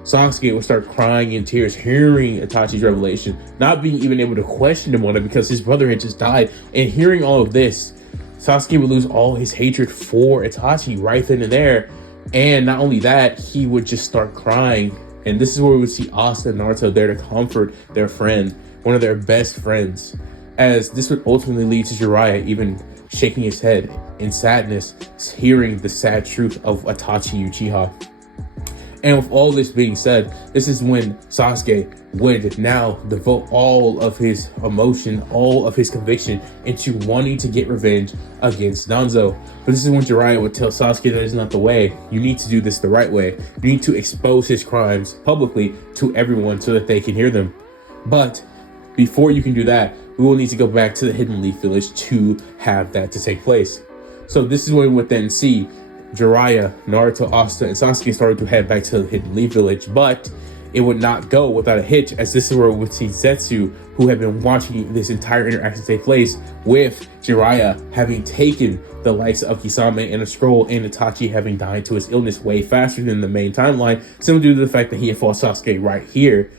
Sasuke would start crying in tears, hearing Itachi's revelation, not being even able to question him on it because his brother had just died. And hearing all of this, Sasuke would lose all his hatred for Itachi right then and there. And not only that, he would just start crying. And this is where we would see Asta and Naruto there to comfort their friend, one of their best friends, as this would ultimately lead to Jiraiya even shaking his head in sadness, hearing the sad truth of Itachi Uchiha. And with all this being said, this is when Sasuke would now devote all of his emotion, all of his conviction into wanting to get revenge against Danzo. But this is when Jiraiya would tell Sasuke that is not the way. You need to do this the right way. You need to expose his crimes publicly to everyone so that they can hear them. But before you can do that, we will need to go back to the Hidden Leaf Village to have that to take place. So this is when we would then see Jiraiya, Naruto, Asta, and Sasuke started to head back to the Hidden Leaf Village, but it would not go without a hitch, as this is where we would see Zetsu, who had been watching this entire interaction take place, with Jiraiya having taken the likes of Kisame and a scroll, and Itachi having died to his illness way faster than the main timeline, simply due to the fact that he had fought Sasuke right here,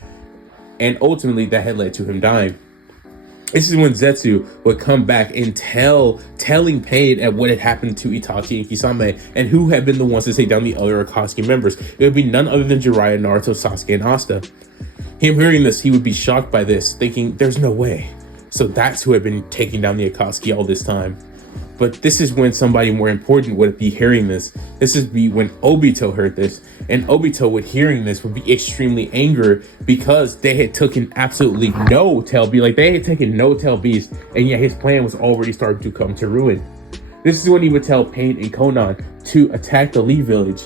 and ultimately that had led to him dying. This is when Zetsu would come back and telling Pain at what had happened to Itachi and Kisame, and who had been the ones to take down the other Akatsuki members. It would be none other than Jiraiya, Naruto, Sasuke, and Asta. Him hearing this, he would be shocked by this, thinking, there's no way. So that's who had been taking down the Akatsuki all this time. But this is when somebody more important would be hearing this. This is when Obito heard this, and Obito, with hearing this, would be extremely angry because they had taken absolutely no tail beast. Like, they had taken no tail beast, and yet his plan was already starting to come to ruin. This is when he would tell Pain and Konan to attack the Leaf Village,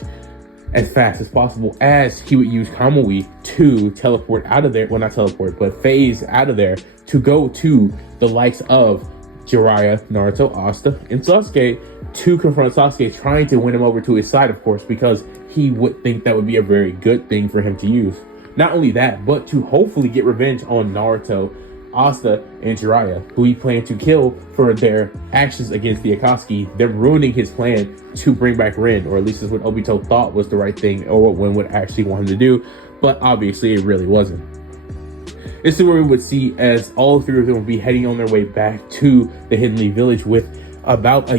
as fast as possible, as he would use Kamui to teleport out of there. Well, not teleport, but phase out of there to go to the likes of Jiraiya, Naruto, Asta, and Sasuke to confront Sasuke, trying to win him over to his side, of course, because he would think that would be a very good thing for him to use. Not only that, but to hopefully get revenge on Naruto, Asta, and Jiraiya, who he planned to kill for their actions against the Akatsuki, them ruining his plan to bring back Rin, or at least is what Obito thought was the right thing, or what Rin would actually want him to do, but obviously it really wasn't. This is where we would see as all three of them would be heading on their way back to the Hidden Leaf Village with about 2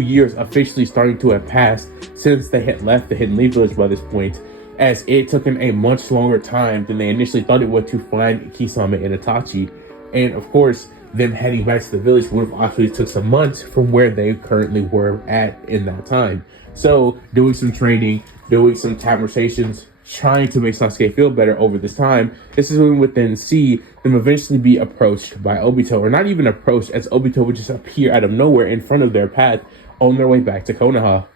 years officially starting to have passed since they had left the Hidden Leaf Village by this point, as it took them a much longer time than they initially thought it would to find Kisame and Itachi. And of course, them heading back to the village would have actually took some months from where they currently were at in that time. So doing some training, doing some conversations, trying to make Sasuke feel better over this time, this is when we would then see them eventually be approached by Obito, or not even approached, as Obito would just appear out of nowhere in front of their path on their way back to Konoha,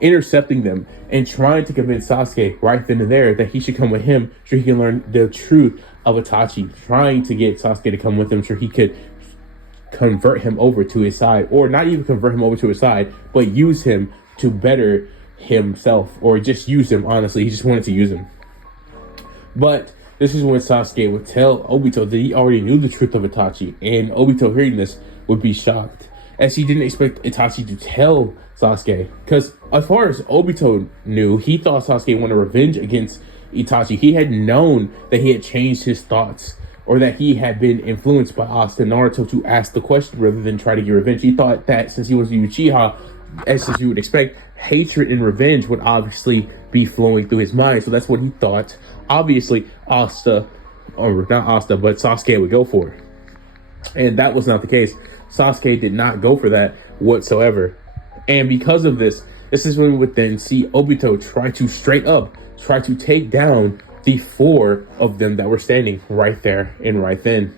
intercepting them and trying to convince Sasuke right then and there that he should come with him so he can learn the truth of Itachi, trying to get Sasuke to come with him so he could convert him over to his side, or not even convert him over to his side, but use him to better himself, or just use him. Honestly, he just wanted to use him. But this is when Sasuke would tell Obito that he already knew the truth of Itachi, and Obito, hearing this, would be shocked, as he didn't expect Itachi to tell Sasuke, because as far as Obito knew, he thought Sasuke wanted revenge against Itachi. He had known that he had changed his thoughts, or that he had been influenced by Asta and Naruto to ask the question rather than try to get revenge. He thought that since he was a Uchiha, as you would expect, hatred and revenge would obviously be flowing through his mind. So that's what he thought. Obviously, Asta, or not Asta, but Sasuke would go for. And that was not the case. Sasuke did not go for that whatsoever. And because of this, this is when we would then see Obito try to take down the 4 of them that were standing right there and right then.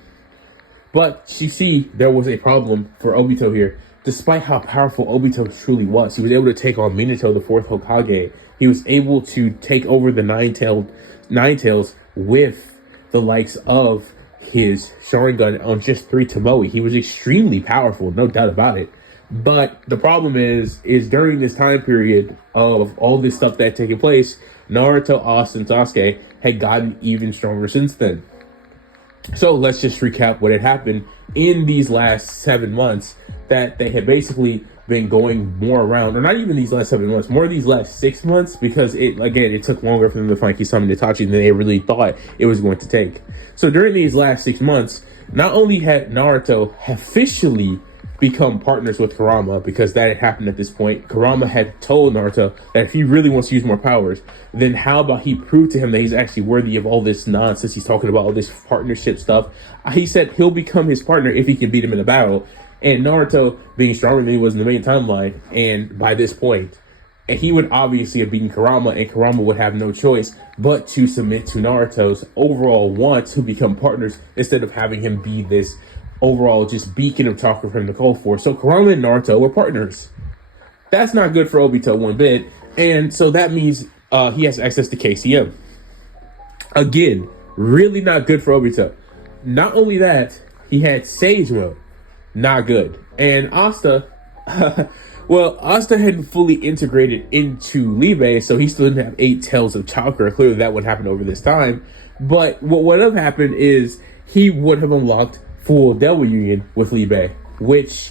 But you see, there was a problem for Obito here. Despite how powerful Obito truly was, he was able to take on Minato, the 4th Hokage. He was able to take over the Nine Tails with the likes of his Sharingan on just 3 Tomoe. He was extremely powerful, no doubt about it. But the problem is during this time period of all this stuff that had taken place, Naruto, Asta, and Sasuke had gotten even stronger since then. So let's just recap what had happened in these last 7 months, that they had basically been going more around, or not even these last 7 months, more of these last 6 months, because it took longer for them to find Kisame and Itachi than they really thought it was going to take. So during these last 6 months, not only had Naruto officially become partners with Kurama, because that had happened at this point. Kurama had told Naruto that if he really wants to use more powers, then how about he prove to him that he's actually worthy of all this nonsense he's talking about, all this partnership stuff. He said he'll become his partner if he can beat him in a battle. And Naruto, being stronger than he was in the main timeline, and by this point, and he would obviously have beaten Kurama, and Kurama would have no choice but to submit to Naruto's overall want to become partners, instead of having him be this overall just beacon of chakra for him to call for. So Kurama and Naruto were partners. That's not good for Obito one bit. And so that means he has access to KCM. Again, really not good for Obito. Not only that, he had Sage Mode. Not good. And Asta, well, Asta hadn't fully integrated into Libe, so he still didn't have 8 tails of chakra. Clearly that would happen over this time. But what would have happened is he would have unlocked full Devil Union with Libe, which,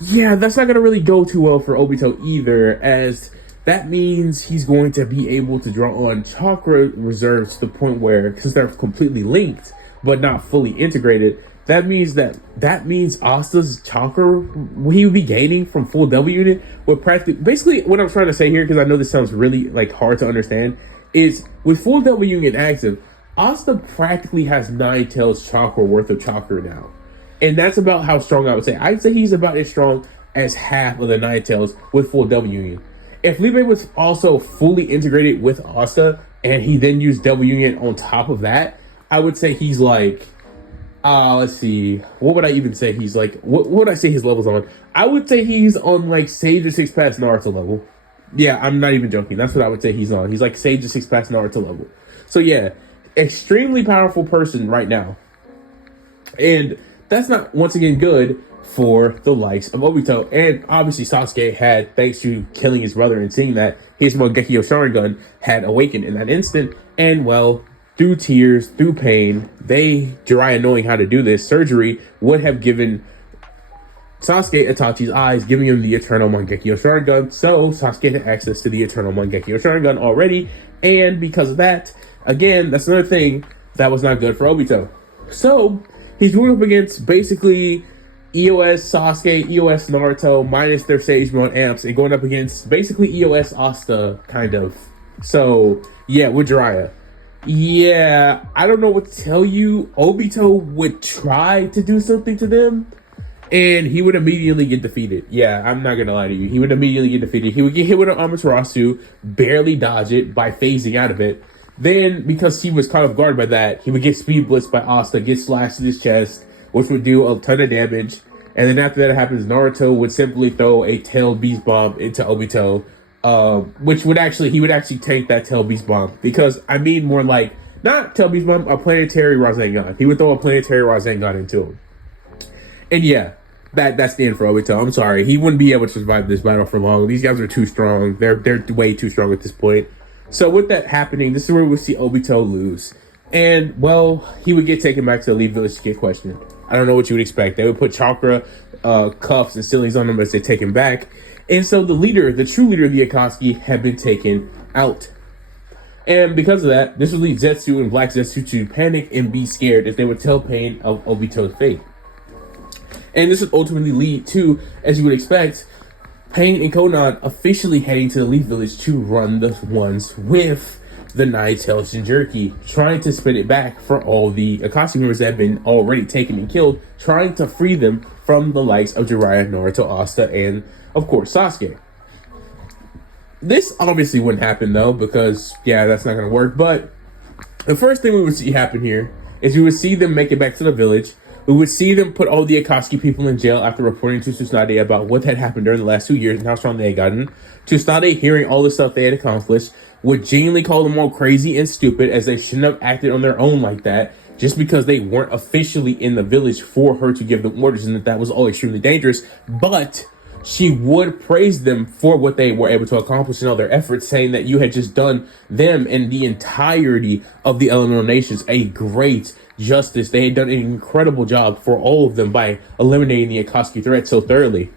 yeah, that's not going to really go too well for Obito either, as that means he's going to be able to draw on chakra reserves to the point where, because they're completely linked but not fully integrated, that means Asta's chakra he would be gaining from full Devil Unit would basically what I'm trying to say here, because I know this sounds really hard to understand, is with full Devil Union active, Asta practically has 9 tails chakra worth of chakra now. And that's about how strong I would say. I'd say he's about as strong as half of the 9 tails with full Devil Union. If Libe was also fully integrated with Asta, and he then used Devil Union on top of that, I would say he's let's see, what would I even say he's what would I say his level's on? I would say he's on Sage or 6 past Naruto level. Yeah, I'm not even joking. That's what I would say he's on. He's like Sage the Six Pack Naruto level. So yeah, extremely powerful person right now. And that's not, once again, good for the likes of Obito. And obviously Sasuke had, thanks to killing his brother and seeing that, his Mangekyo Sharingan had awakened in that instant. And well, through tears, through pain, Jiraiya knowing how to do this, surgery would have given Sasuke Itachi's eyes, giving him the Eternal Mangekyo Sharingan. So Sasuke had access to the Eternal Mangekyo Sharingan already. And because of that, again, that's another thing that was not good for Obito. So he's going up against basically EOS Sasuke, EOS Naruto, minus their Sage Mode amps, and going up against basically EOS Asta, kind of. So, yeah, with Jiraiya. Yeah, I don't know what to tell you. Obito would try to do something to them, and he would immediately get defeated. Yeah, I'm not gonna lie to you. He would immediately get defeated. He would get hit with an Amaterasu, barely dodge it by phasing out of it. Then, because he was caught off guard by that, he would get speed blitzed by Asta, get slashed in his chest, which would do a ton of damage. And then after that happens, Naruto would simply throw a tailed beast bomb into Obito, which he would actually take that tailed beast bomb. Because, I mean more like, not tailed beast bomb, a planetary Rasengan. He would throw a planetary Rasengan into him. And yeah, that's the end for Obito. I'm sorry. He wouldn't be able to survive this battle for long. These guys are too strong. They're way too strong at this point. So with that happening, this is where we see Obito lose. And, well, he would get taken back to the Elite Village to get questioned. I don't know what you would expect. They would put chakra, cuffs, and sillies on him as they take him back. And so the true leader of the Akatsuki, had been taken out. And because of that, this would lead Zetsu and Black Zetsu to panic and be scared as they would tell Pain of Obito's fate. And this would ultimately lead to, as you would expect, Pain and Konan officially heading to the Elite Village to run the ones with the Nine-Tailed Jinchuriki, trying to spin it back for all the Akatsuki members that have been already taken and killed, trying to free them from the likes of Jiraiya, Naruto, Asta, and, of course, Sasuke. This obviously wouldn't happen, though, because, yeah, that's not going to work. But the first thing we would see happen here is we would see them make it back to the village. We would see them put all the Akatsuki people in jail after reporting to Tsunade about what had happened during the last 2 years and how strong they had gotten. Tsunade, hearing all the stuff they had accomplished, would genuinely call them all crazy and stupid, as they shouldn't have acted on their own like that, just because they weren't officially in the village for her to give them orders, and that was all extremely dangerous. But she would praise them for what they were able to accomplish in all their efforts, saying that you had just done them and the entirety of the Elemental Nations a great justice. They had done an incredible job for all of them by eliminating the Akatsuki threat so thoroughly.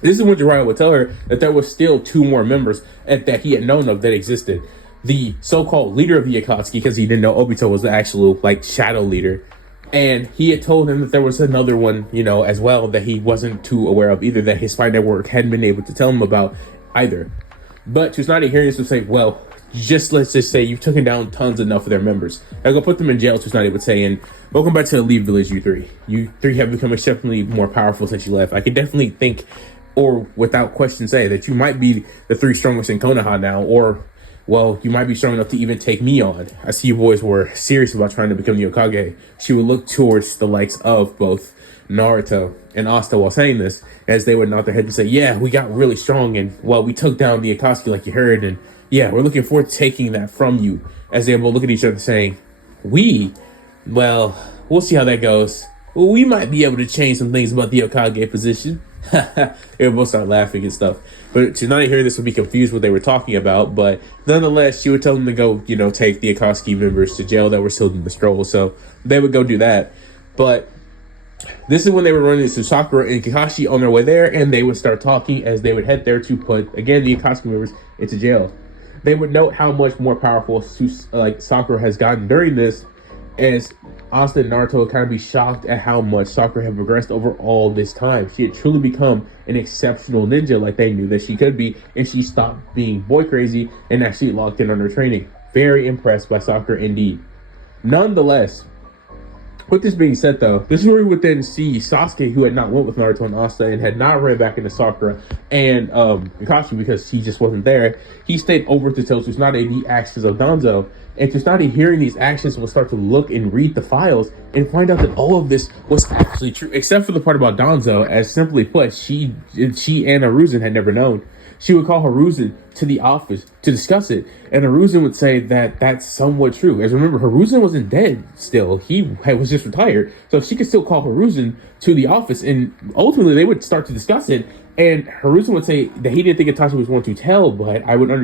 This is when Jiraiya would tell her that there was still 2 more members that he had known of that existed. The so-called leader of the Akatsuki, because he didn't know Obito was the actual, shadow leader. And he had told him that there was another one, as well, that he wasn't too aware of either, that his spy network hadn't been able to tell him about either. But Tsunade hearing this would say, well, let's just say you've taken down tons enough of their members. I'll go put them in jail, Tsunade would say, and welcome back to the Elite Village, you three. You three have become exceptionally more powerful since you left. I can definitely think, or without question say, that you might be the 3 strongest in Konoha now, or, well, you might be strong enough to even take me on. I see you boys were serious about trying to become the Hokage. She would look towards the likes of both Naruto and Asta while saying this, as they would nod their head and say, yeah, we got really strong, and, well, we took down the Akatsuki like you heard, and yeah, we're looking forward to taking that from you. As they will look at each other saying, well, we'll see how that goes. Well, we might be able to change some things about the Hokage position. They would both start laughing and stuff. But Tsunade hearing this would be confused what they were talking about. But nonetheless, she would tell them to go, take the Akatsuki members to jail that were still in the stroll. So they would go do that. But this is when they were running into Sakura and Kakashi on their way there, and they would start talking as they would head there to put, again, the Akatsuki members into jail. They would note how much more powerful Sakura has gotten during this, as Asta and Naruto would kind of be shocked at how much Sakura had progressed over all this time. She had truly become an exceptional ninja like they knew that she could be, and she stopped being boy crazy and actually locked in on her training. Very impressed by Sakura indeed. Nonetheless, with this being said, though, this is where we would then see Sasuke, who had not went with Naruto and Asta and had not ran back into Sakura and Kakashi because he just wasn't there. He stayed over to tell Tsunade the actions of Danzo, and Tsunade hearing these actions will start to look and read the files and find out that all of this was actually true, except for the part about Danzo, as simply put, she and Aruzan had never known. she would call Hiruzen to the office to discuss it, and Hiruzen would say that that's somewhat true. As remember, Hiruzen wasn't dead still; was just retired, so she could still call Hiruzen to the office, and ultimately they would start to discuss it. And Hiruzen would say that he didn't think Itachi was going to tell, but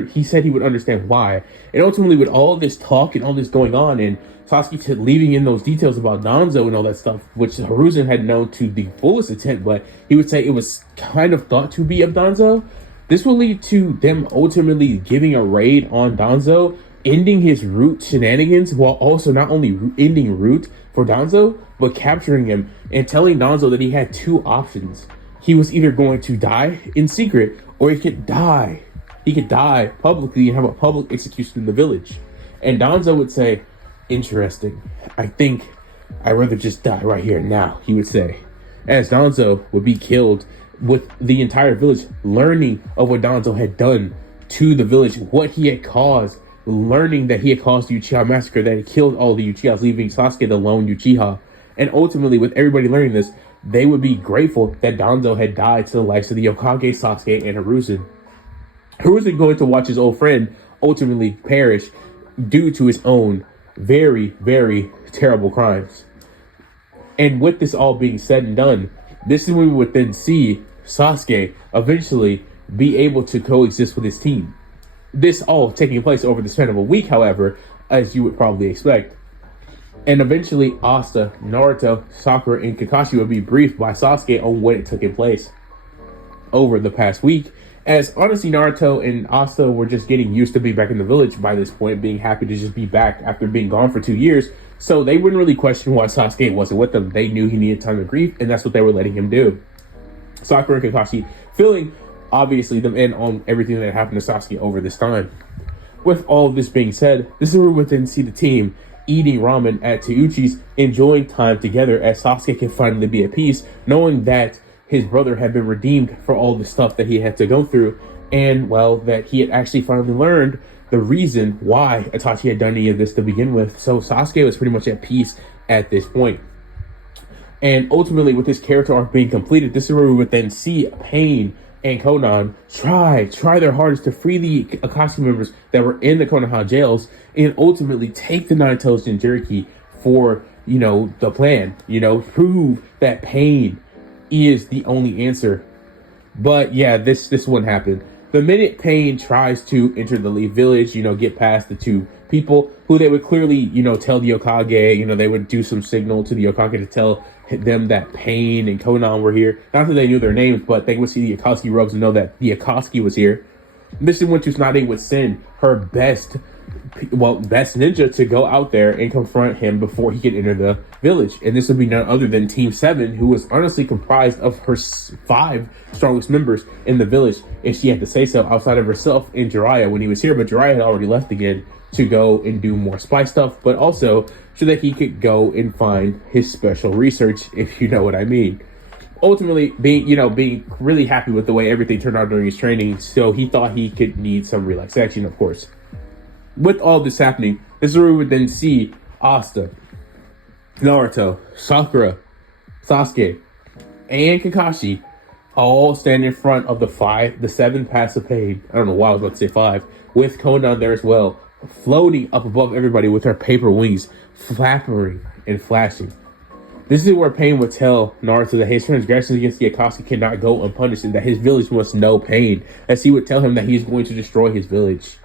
he said he would understand why. And ultimately, with all this talk and all this going on, and Sasuke leaving in those details about Danzo and all that stuff, which Hiruzen had known to the fullest extent, but he would say it was kind of thought to be of Danzo. This will lead to them ultimately giving a raid on Danzo, ending his root shenanigans, while also not only ending root for Danzo, but capturing him and telling Danzo that he had two options. He was either going to die in secret, or he could die. He could die publicly and have a public execution in the village. And Danzo would say, interesting. I think I'd rather just die right here and now, he would say. As Danzo would be killed, with the entire village learning of what Danzo had done to the village, what he had caused, learning that he had caused the Uchiha massacre, that he killed all the Uchihas, leaving Sasuke the lone Uchiha. And ultimately, with everybody learning this, they would be grateful that Danzo had died to the likes of the Hokage, Sasuke, and Hiruzen. Hiruzen going to watch his old friend ultimately perish due to his own very, very terrible crimes. And with this all being said and done, this is when we would then see Sasuke eventually be able to coexist with his team. This all taking place over the span of a week, however, as you would probably expect. And eventually, Asta, Naruto, Sakura, and Kakashi would be briefed by Sasuke on what had taken place over the past week. As honestly, Naruto and Asta were just getting used to being back in the village by this point, being happy to just be back after being gone for 2 years. So they wouldn't really question why Sasuke wasn't with them. They knew he needed time to grieve, and that's what they were letting him do. Sakura and Kakashi feeling, obviously, them in on everything that happened to Sasuke over this time. With all of this being said, this is where we then see the team eating ramen at Teuchi's, enjoying time together as Sasuke can finally be at peace, knowing that his brother had been redeemed for all the stuff that he had to go through, and, well, that he had actually finally learned the reason why Itachi had done any of this to begin with. So Sasuke was pretty much at peace at this point. And ultimately, with his character arc being completed, this is where we would then see Pain and Konan try their hardest to free the Akatsuki members that were in the Konoha jails, and ultimately take the Nine-Tails Jinchuriki for, the plan, prove that Pain is the only answer. But yeah, this wouldn't happen. The minute Pain tries to enter the Leaf Village, get past the two people who they would clearly, tell the Hokage, they would do some signal to the Hokage to tell them that Pain and Konan were here. Not that they knew their names, but they would see the Akatsuki robes and know that the Akatsuki was here. This is when Tsunade would send her best ninja to go out there and confront him before he could enter the village. And this would be none other than Team 7, who was honestly comprised of her 5 strongest members in the village, if she had to say so, outside of herself and Jiraiya when he was here. But Jiraiya had already left again to go and do more spy stuff, but also so that he could go and find his special research, if you know what I mean. Ultimately, being really happy with the way everything turned out during his training, so he thought he could need some relaxation, of course. With all this happening, this is where we would then see Asta, Naruto, Sakura, Sasuke, and Kakashi all stand in front of the 7 paths of pain. I don't know why I was about to say 5, with Konan there as well, floating up above everybody with her paper wings, flappering and flashing. This is where Pain would tell Naruto that his transgressions against the Akatsuki cannot go unpunished, and that his village must know Pain, as he would tell him that he is going to destroy his village.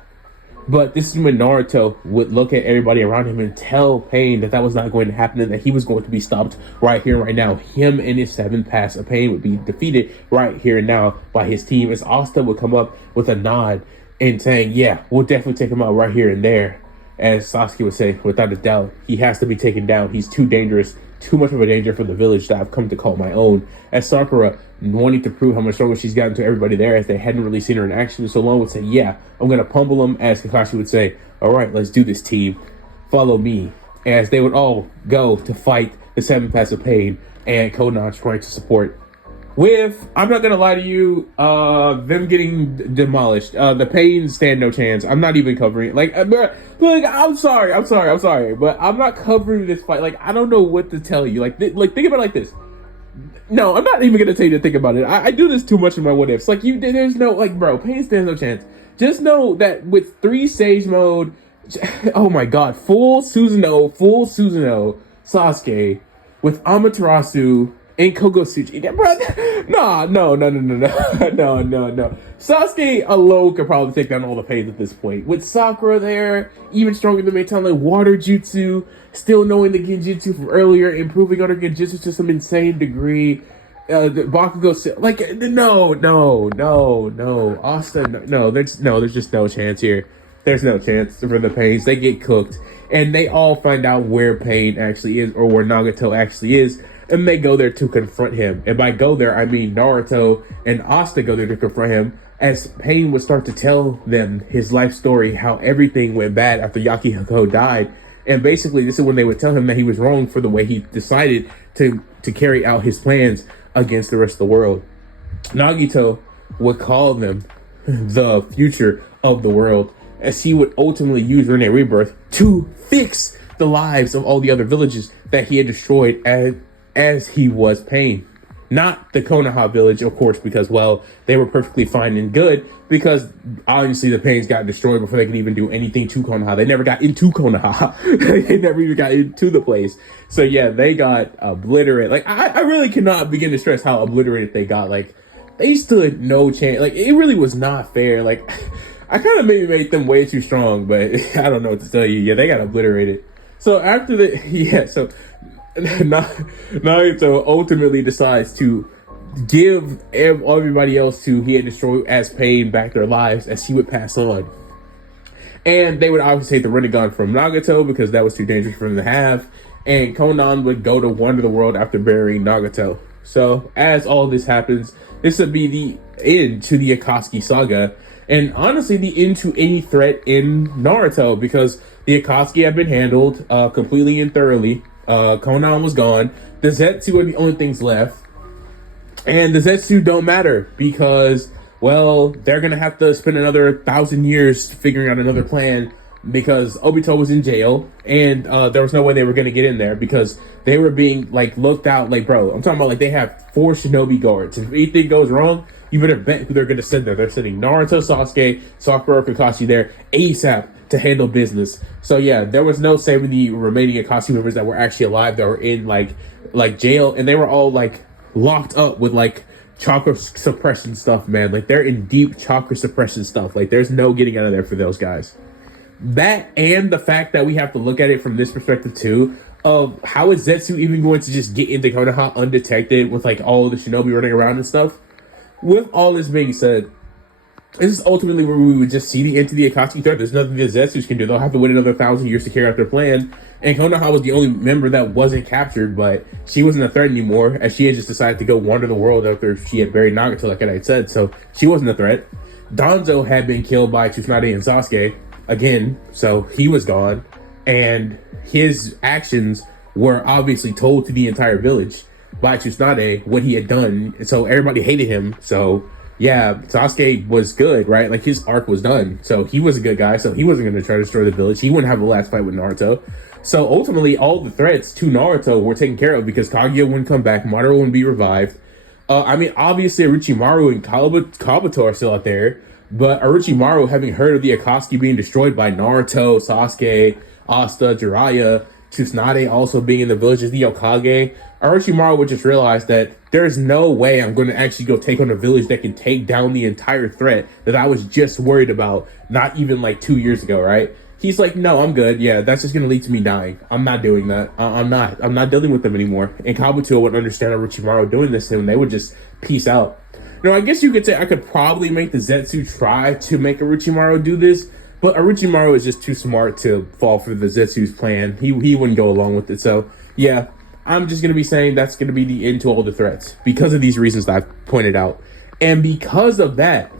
But this is when Naruto would look at everybody around him and tell Pain that was not going to happen, and that he was going to be stopped right here and right now. Him and his 7 paths of pain would be defeated right here and now by his team, as Asta would come up with a nod and saying, yeah, we'll definitely take him out right here and there. As Sasuke would say, without a doubt, he has to be taken down. He's too dangerous, too much of a danger for the village that I've come to call my own. As Sakura, wanting to prove how much stronger she's gotten to everybody there, as they hadn't really seen her in action so long, would say, yeah, I'm going to pummel him. As Kakashi would say, all right, let's do this, team. Follow me. As they would all go to fight the 7 paths of pain, and Konan trying to support. With, I'm not gonna lie to you, them getting demolished. The Pain stand no chance. I'm not even covering it. Like, I'm sorry, but I'm not covering this fight. Like, I don't know what to tell you. Like think about it like this. no, I'm not even gonna tell you to think about it. I do this too much in my what ifs. Like there's no like, bro. Pain stands no chance. Just know that with 3 stage mode, oh my god, full Susanoo, Sasuke with Amaterasu and Kogosuchi. Bro, no. Sasuke alone could probably take down all the pains at this point. With Sakura there, even stronger than Meitama, water jutsu, still knowing the genjutsu from earlier, improving on her genjutsu to some insane degree. The Bakugo, like, no, Asta, no, there's just no chance here. There's no chance for the Pains. They get cooked, and they all find out where Pain actually is, or where Nagato actually is, and they go there to confront him. And by go there, I mean Naruto and Asta go there to confront him, as Pain would start to tell them his life story, how everything went bad after Yakihiko died. And basically, this is when they would tell him that he was wrong for the way he decided to carry out his plans against the rest of the world. Nagito would call them the future of the world, as he would ultimately use Rene Rebirth to fix the lives of all the other villages that he had destroyed as he was Pain. Not the Konoha village, of course, because, well, they were perfectly fine and good, because obviously the Pains got destroyed before they could even do anything to Konoha. They never got into Konoha. They never even got into the place. So yeah, they got obliterated. Like, I really cannot begin to stress how obliterated they got. Like, they stood no chance. Like, it really was not fair. Like, I kind of maybe made them way too strong, but I don't know what to tell you. Yeah, they got obliterated. So after Naruto ultimately decides to give everybody else who he had destroyed as Pain back their lives, as he would pass on. And they would obviously take the Rinnegan from Nagato because that was too dangerous for him to have. And Konan would go to wander the world after burying Nagato. So as all this happens, this would be the end to the Akatsuki saga. And honestly, the end to any threat in Naruto, because the Akatsuki have been handled completely and thoroughly. Konan was gone. The Zetsu are the only things left. And the Zetsu don't matter because, well, they're going to have to spend another 1,000 years figuring out another plan, because Obito was in jail and there was no way they were going to get in there because they were being, like, looked out. Like, bro, I'm talking about, like, they have 4 shinobi guards. If anything goes wrong, you better bet who they're going to send there. They're sending Naruto, Sasuke, Sakura, Kakashi there ASAP to handle business. So yeah, there was no saving the remaining Akatsuki members that were actually alive, that were in like jail, and they were all like locked up with like chakra suppression stuff, man. Like, they're in deep chakra suppression stuff. Like, there's no getting out of there for those guys. That, and the fact that we have to look at it from this perspective too, of how is Zetsu even going to just get into Konoha undetected with like all the shinobi running around and stuff. With all this being said, this is ultimately where we would just see the end of the Akatsuki threat. There's nothing the Zetsus can do. They'll have to wait another 1,000 years to carry out their plan. And Konoha was the only member that wasn't captured, but she wasn't a threat anymore, as she had just decided to go wander the world after she had buried Nagato, like I had said. So she wasn't a threat. Danzo had been killed by Tsunade and Sasuke again, so he was gone. And his actions were obviously told to the entire village by Tsunade what he had done. So everybody hated him. So yeah, Sasuke was good, right? Like, his arc was done. So he was a good guy. So he wasn't going to try to destroy the village. He wouldn't have the last fight with Naruto. So ultimately, all the threats to Naruto were taken care of because Kaguya wouldn't come back. Madara wouldn't be revived. I mean, obviously, Orochimaru and Kabuto are still out there. But Orochimaru, having heard of the Akatsuki being destroyed by Naruto, Sasuke, Asta, Jiraiya, Tsunade also being in the village as the Hokage, Orochimaru would just realize that there's no way I'm going to actually go take on a village that can take down the entire threat that I was just worried about not even like 2 years ago, right? He's like, no, I'm good. Yeah, that's just going to lead to me dying. I'm not doing that. I'm not dealing with them anymore. And Kabuto would understand Orochimaru doing this to him. They would just peace out. Now, I guess you could say I could probably make the Zetsu try to make Orochimaru do this, but Orochimaru is just too smart to fall for the Zetsu's plan. He wouldn't go along with it. So, yeah, I'm just going to be saying that's going to be the end to all the threats because of these reasons that I've pointed out. And because of that,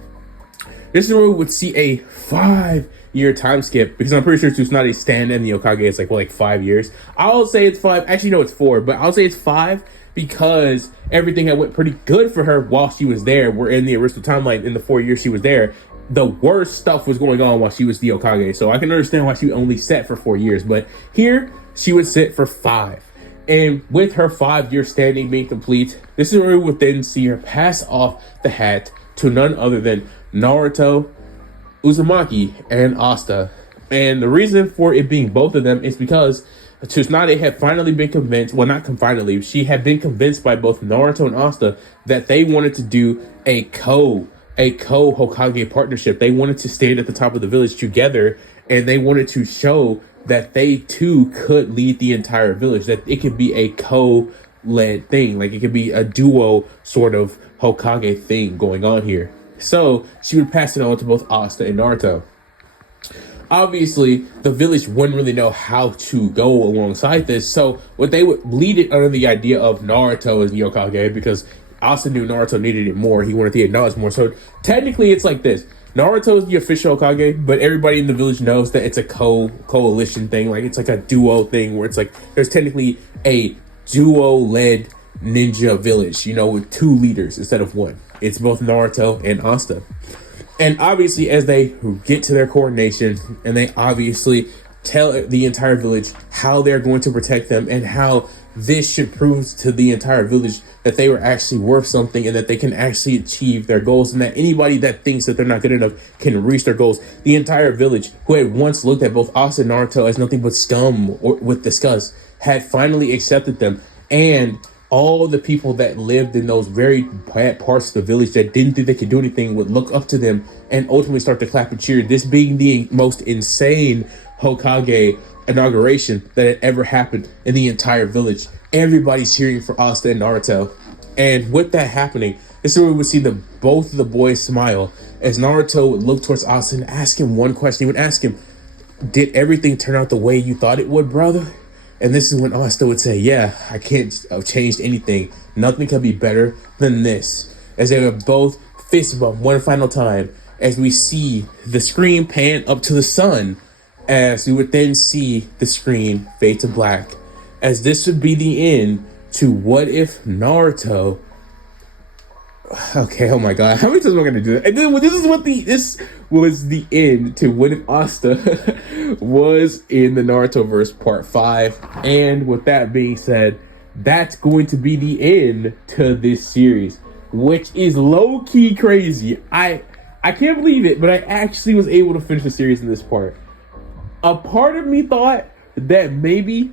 this is where we would see a 5-year time skip, because I'm pretty sure Tsunade's stand and the Hokage is like 5 years. I'll say it's 5. Actually, no, it's 4, but I'll say it's 5 because everything had went pretty good for her while she was there. We're in the original timeline in the 4 years she was there. The worst stuff was going on while she was the Hokage, so I can understand why she only sat for 4 years. But here, she would sit for 5. And with her 5-year standing being complete, this is where we would then see her pass off the hat to none other than Naruto, Uzumaki, and Asta. And the reason for it being both of them is because Tsunade had finally been convinced, well, not finally, she had been convinced by both Naruto and Asta that they wanted to do a Hokage partnership. They wanted to stand at the top of the village together, and they wanted to show that they too could lead the entire village, that it could be a co-led thing, like it could be a duo sort of Hokage thing going on here. So she would pass it on to both Asta and Naruto. Obviously, the village wouldn't really know how to go alongside this, so what they would lead it under the idea of Naruto as the Hokage, because Asta knew Naruto needed it more. He wanted to acknowledge more. So technically, it's like this: Naruto is the official Hokage, but everybody in the village knows that it's a coalition thing. Like it's like a duo thing where it's like there's technically a duo-led ninja village, you know, with 2 leaders instead of 1. It's both Naruto and Asta. And obviously, as they get to their coordination, and they obviously tell the entire village how they're going to protect them and how this should prove to the entire village that they were actually worth something and that they can actually achieve their goals, and that anybody that thinks that they're not good enough can reach their goals. The entire village, who had once looked at both Asta and Naruto as nothing but scum or with disgust, had finally accepted them. And all the people that lived in those very bad parts of the village that didn't think they could do anything would look up to them and ultimately start to clap and cheer. This being the most insane Hokage inauguration that had ever happened in the entire village. Everybody's cheering for Asta and Naruto. And with that happening, this is where we would see both of the boys smile as Naruto would look towards Asta and ask him one question. He would ask him, "Did everything turn out the way you thought it would, brother?" And this is when Asta would say, "Yeah, I can't have changed anything. Nothing can be better than this." As they would both fist bump one final time, as we see the screen pan up to the sun, as we would then see the screen fade to black, as this would be the end to What If Naruto. Okay, oh my god, how many times am I gonna do that? And then this was the end to What If Asta was in the Naruto verse part 5. And with that being said, that's going to be the end to this series, which is low-key crazy. I can't believe it, but I actually was able to finish the series in this part. A part of me thought that maybe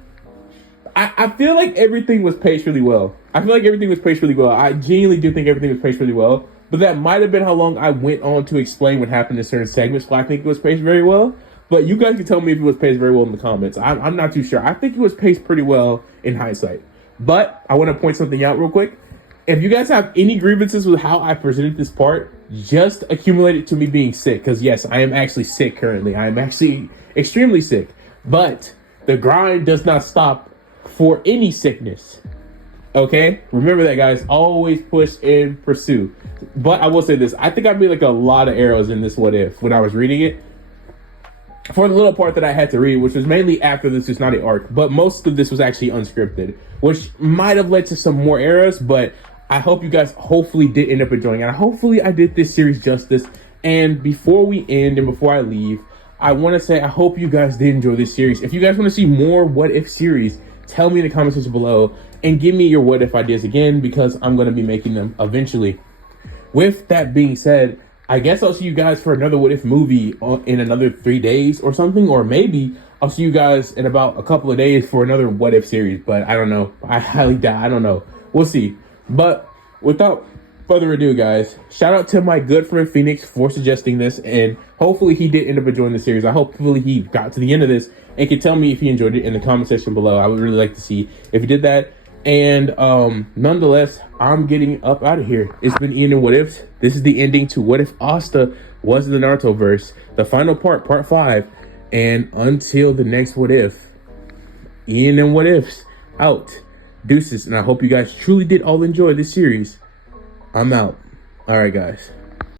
I feel like everything was paced really well. I genuinely do think everything was paced really well. But that might have been how long I went on to explain what happened in certain segments. So I think it was paced very well. But you guys can tell me if it was paced very well in the comments. I'm not too sure. I think it was paced pretty well in hindsight. But I want to point something out real quick. If you guys have any grievances with how I presented this part, just accumulate it to me being sick. Because yes, I am actually sick currently. I am actually extremely sick. But the grind does not stop for any sickness. Okay? Remember that, guys. Always push and pursue. But I will say this. I think I made like a lot of arrows in this What If when I was reading it. For the little part that I had to read, which was mainly after the Tsunade arc. But most of this was actually unscripted, which might have led to some more errors. But I hope you guys hopefully did end up enjoying it. Hopefully I did this series justice. And before we end and before I leave, I want to say I hope you guys did enjoy this series. If you guys want to see more What If series, tell me in the comment section below and give me your what if ideas again, because I'm going to be making them eventually. With that being said, I guess I'll see you guys for another What If movie in another 3 days or something, or maybe I'll see you guys in about a couple of days for another What If series, but I don't know. I highly doubt. I don't know. We'll see. But without further ado, guys, shout out to my good friend Phoenix for suggesting this, and hopefully he did end up enjoying the series. Hopefully he got to the end of this and can tell me if he enjoyed it in the comment section below. I would really like to see if he did that. And nonetheless, I'm getting up out of here. It's been Ian and What Ifs. This is the ending to What If Asta was in the Naruto verse, the final part, part 5. And until the next What If, Ian and What Ifs out. Deuces. And I hope you guys truly did all enjoy this series. I'm out. All right, guys.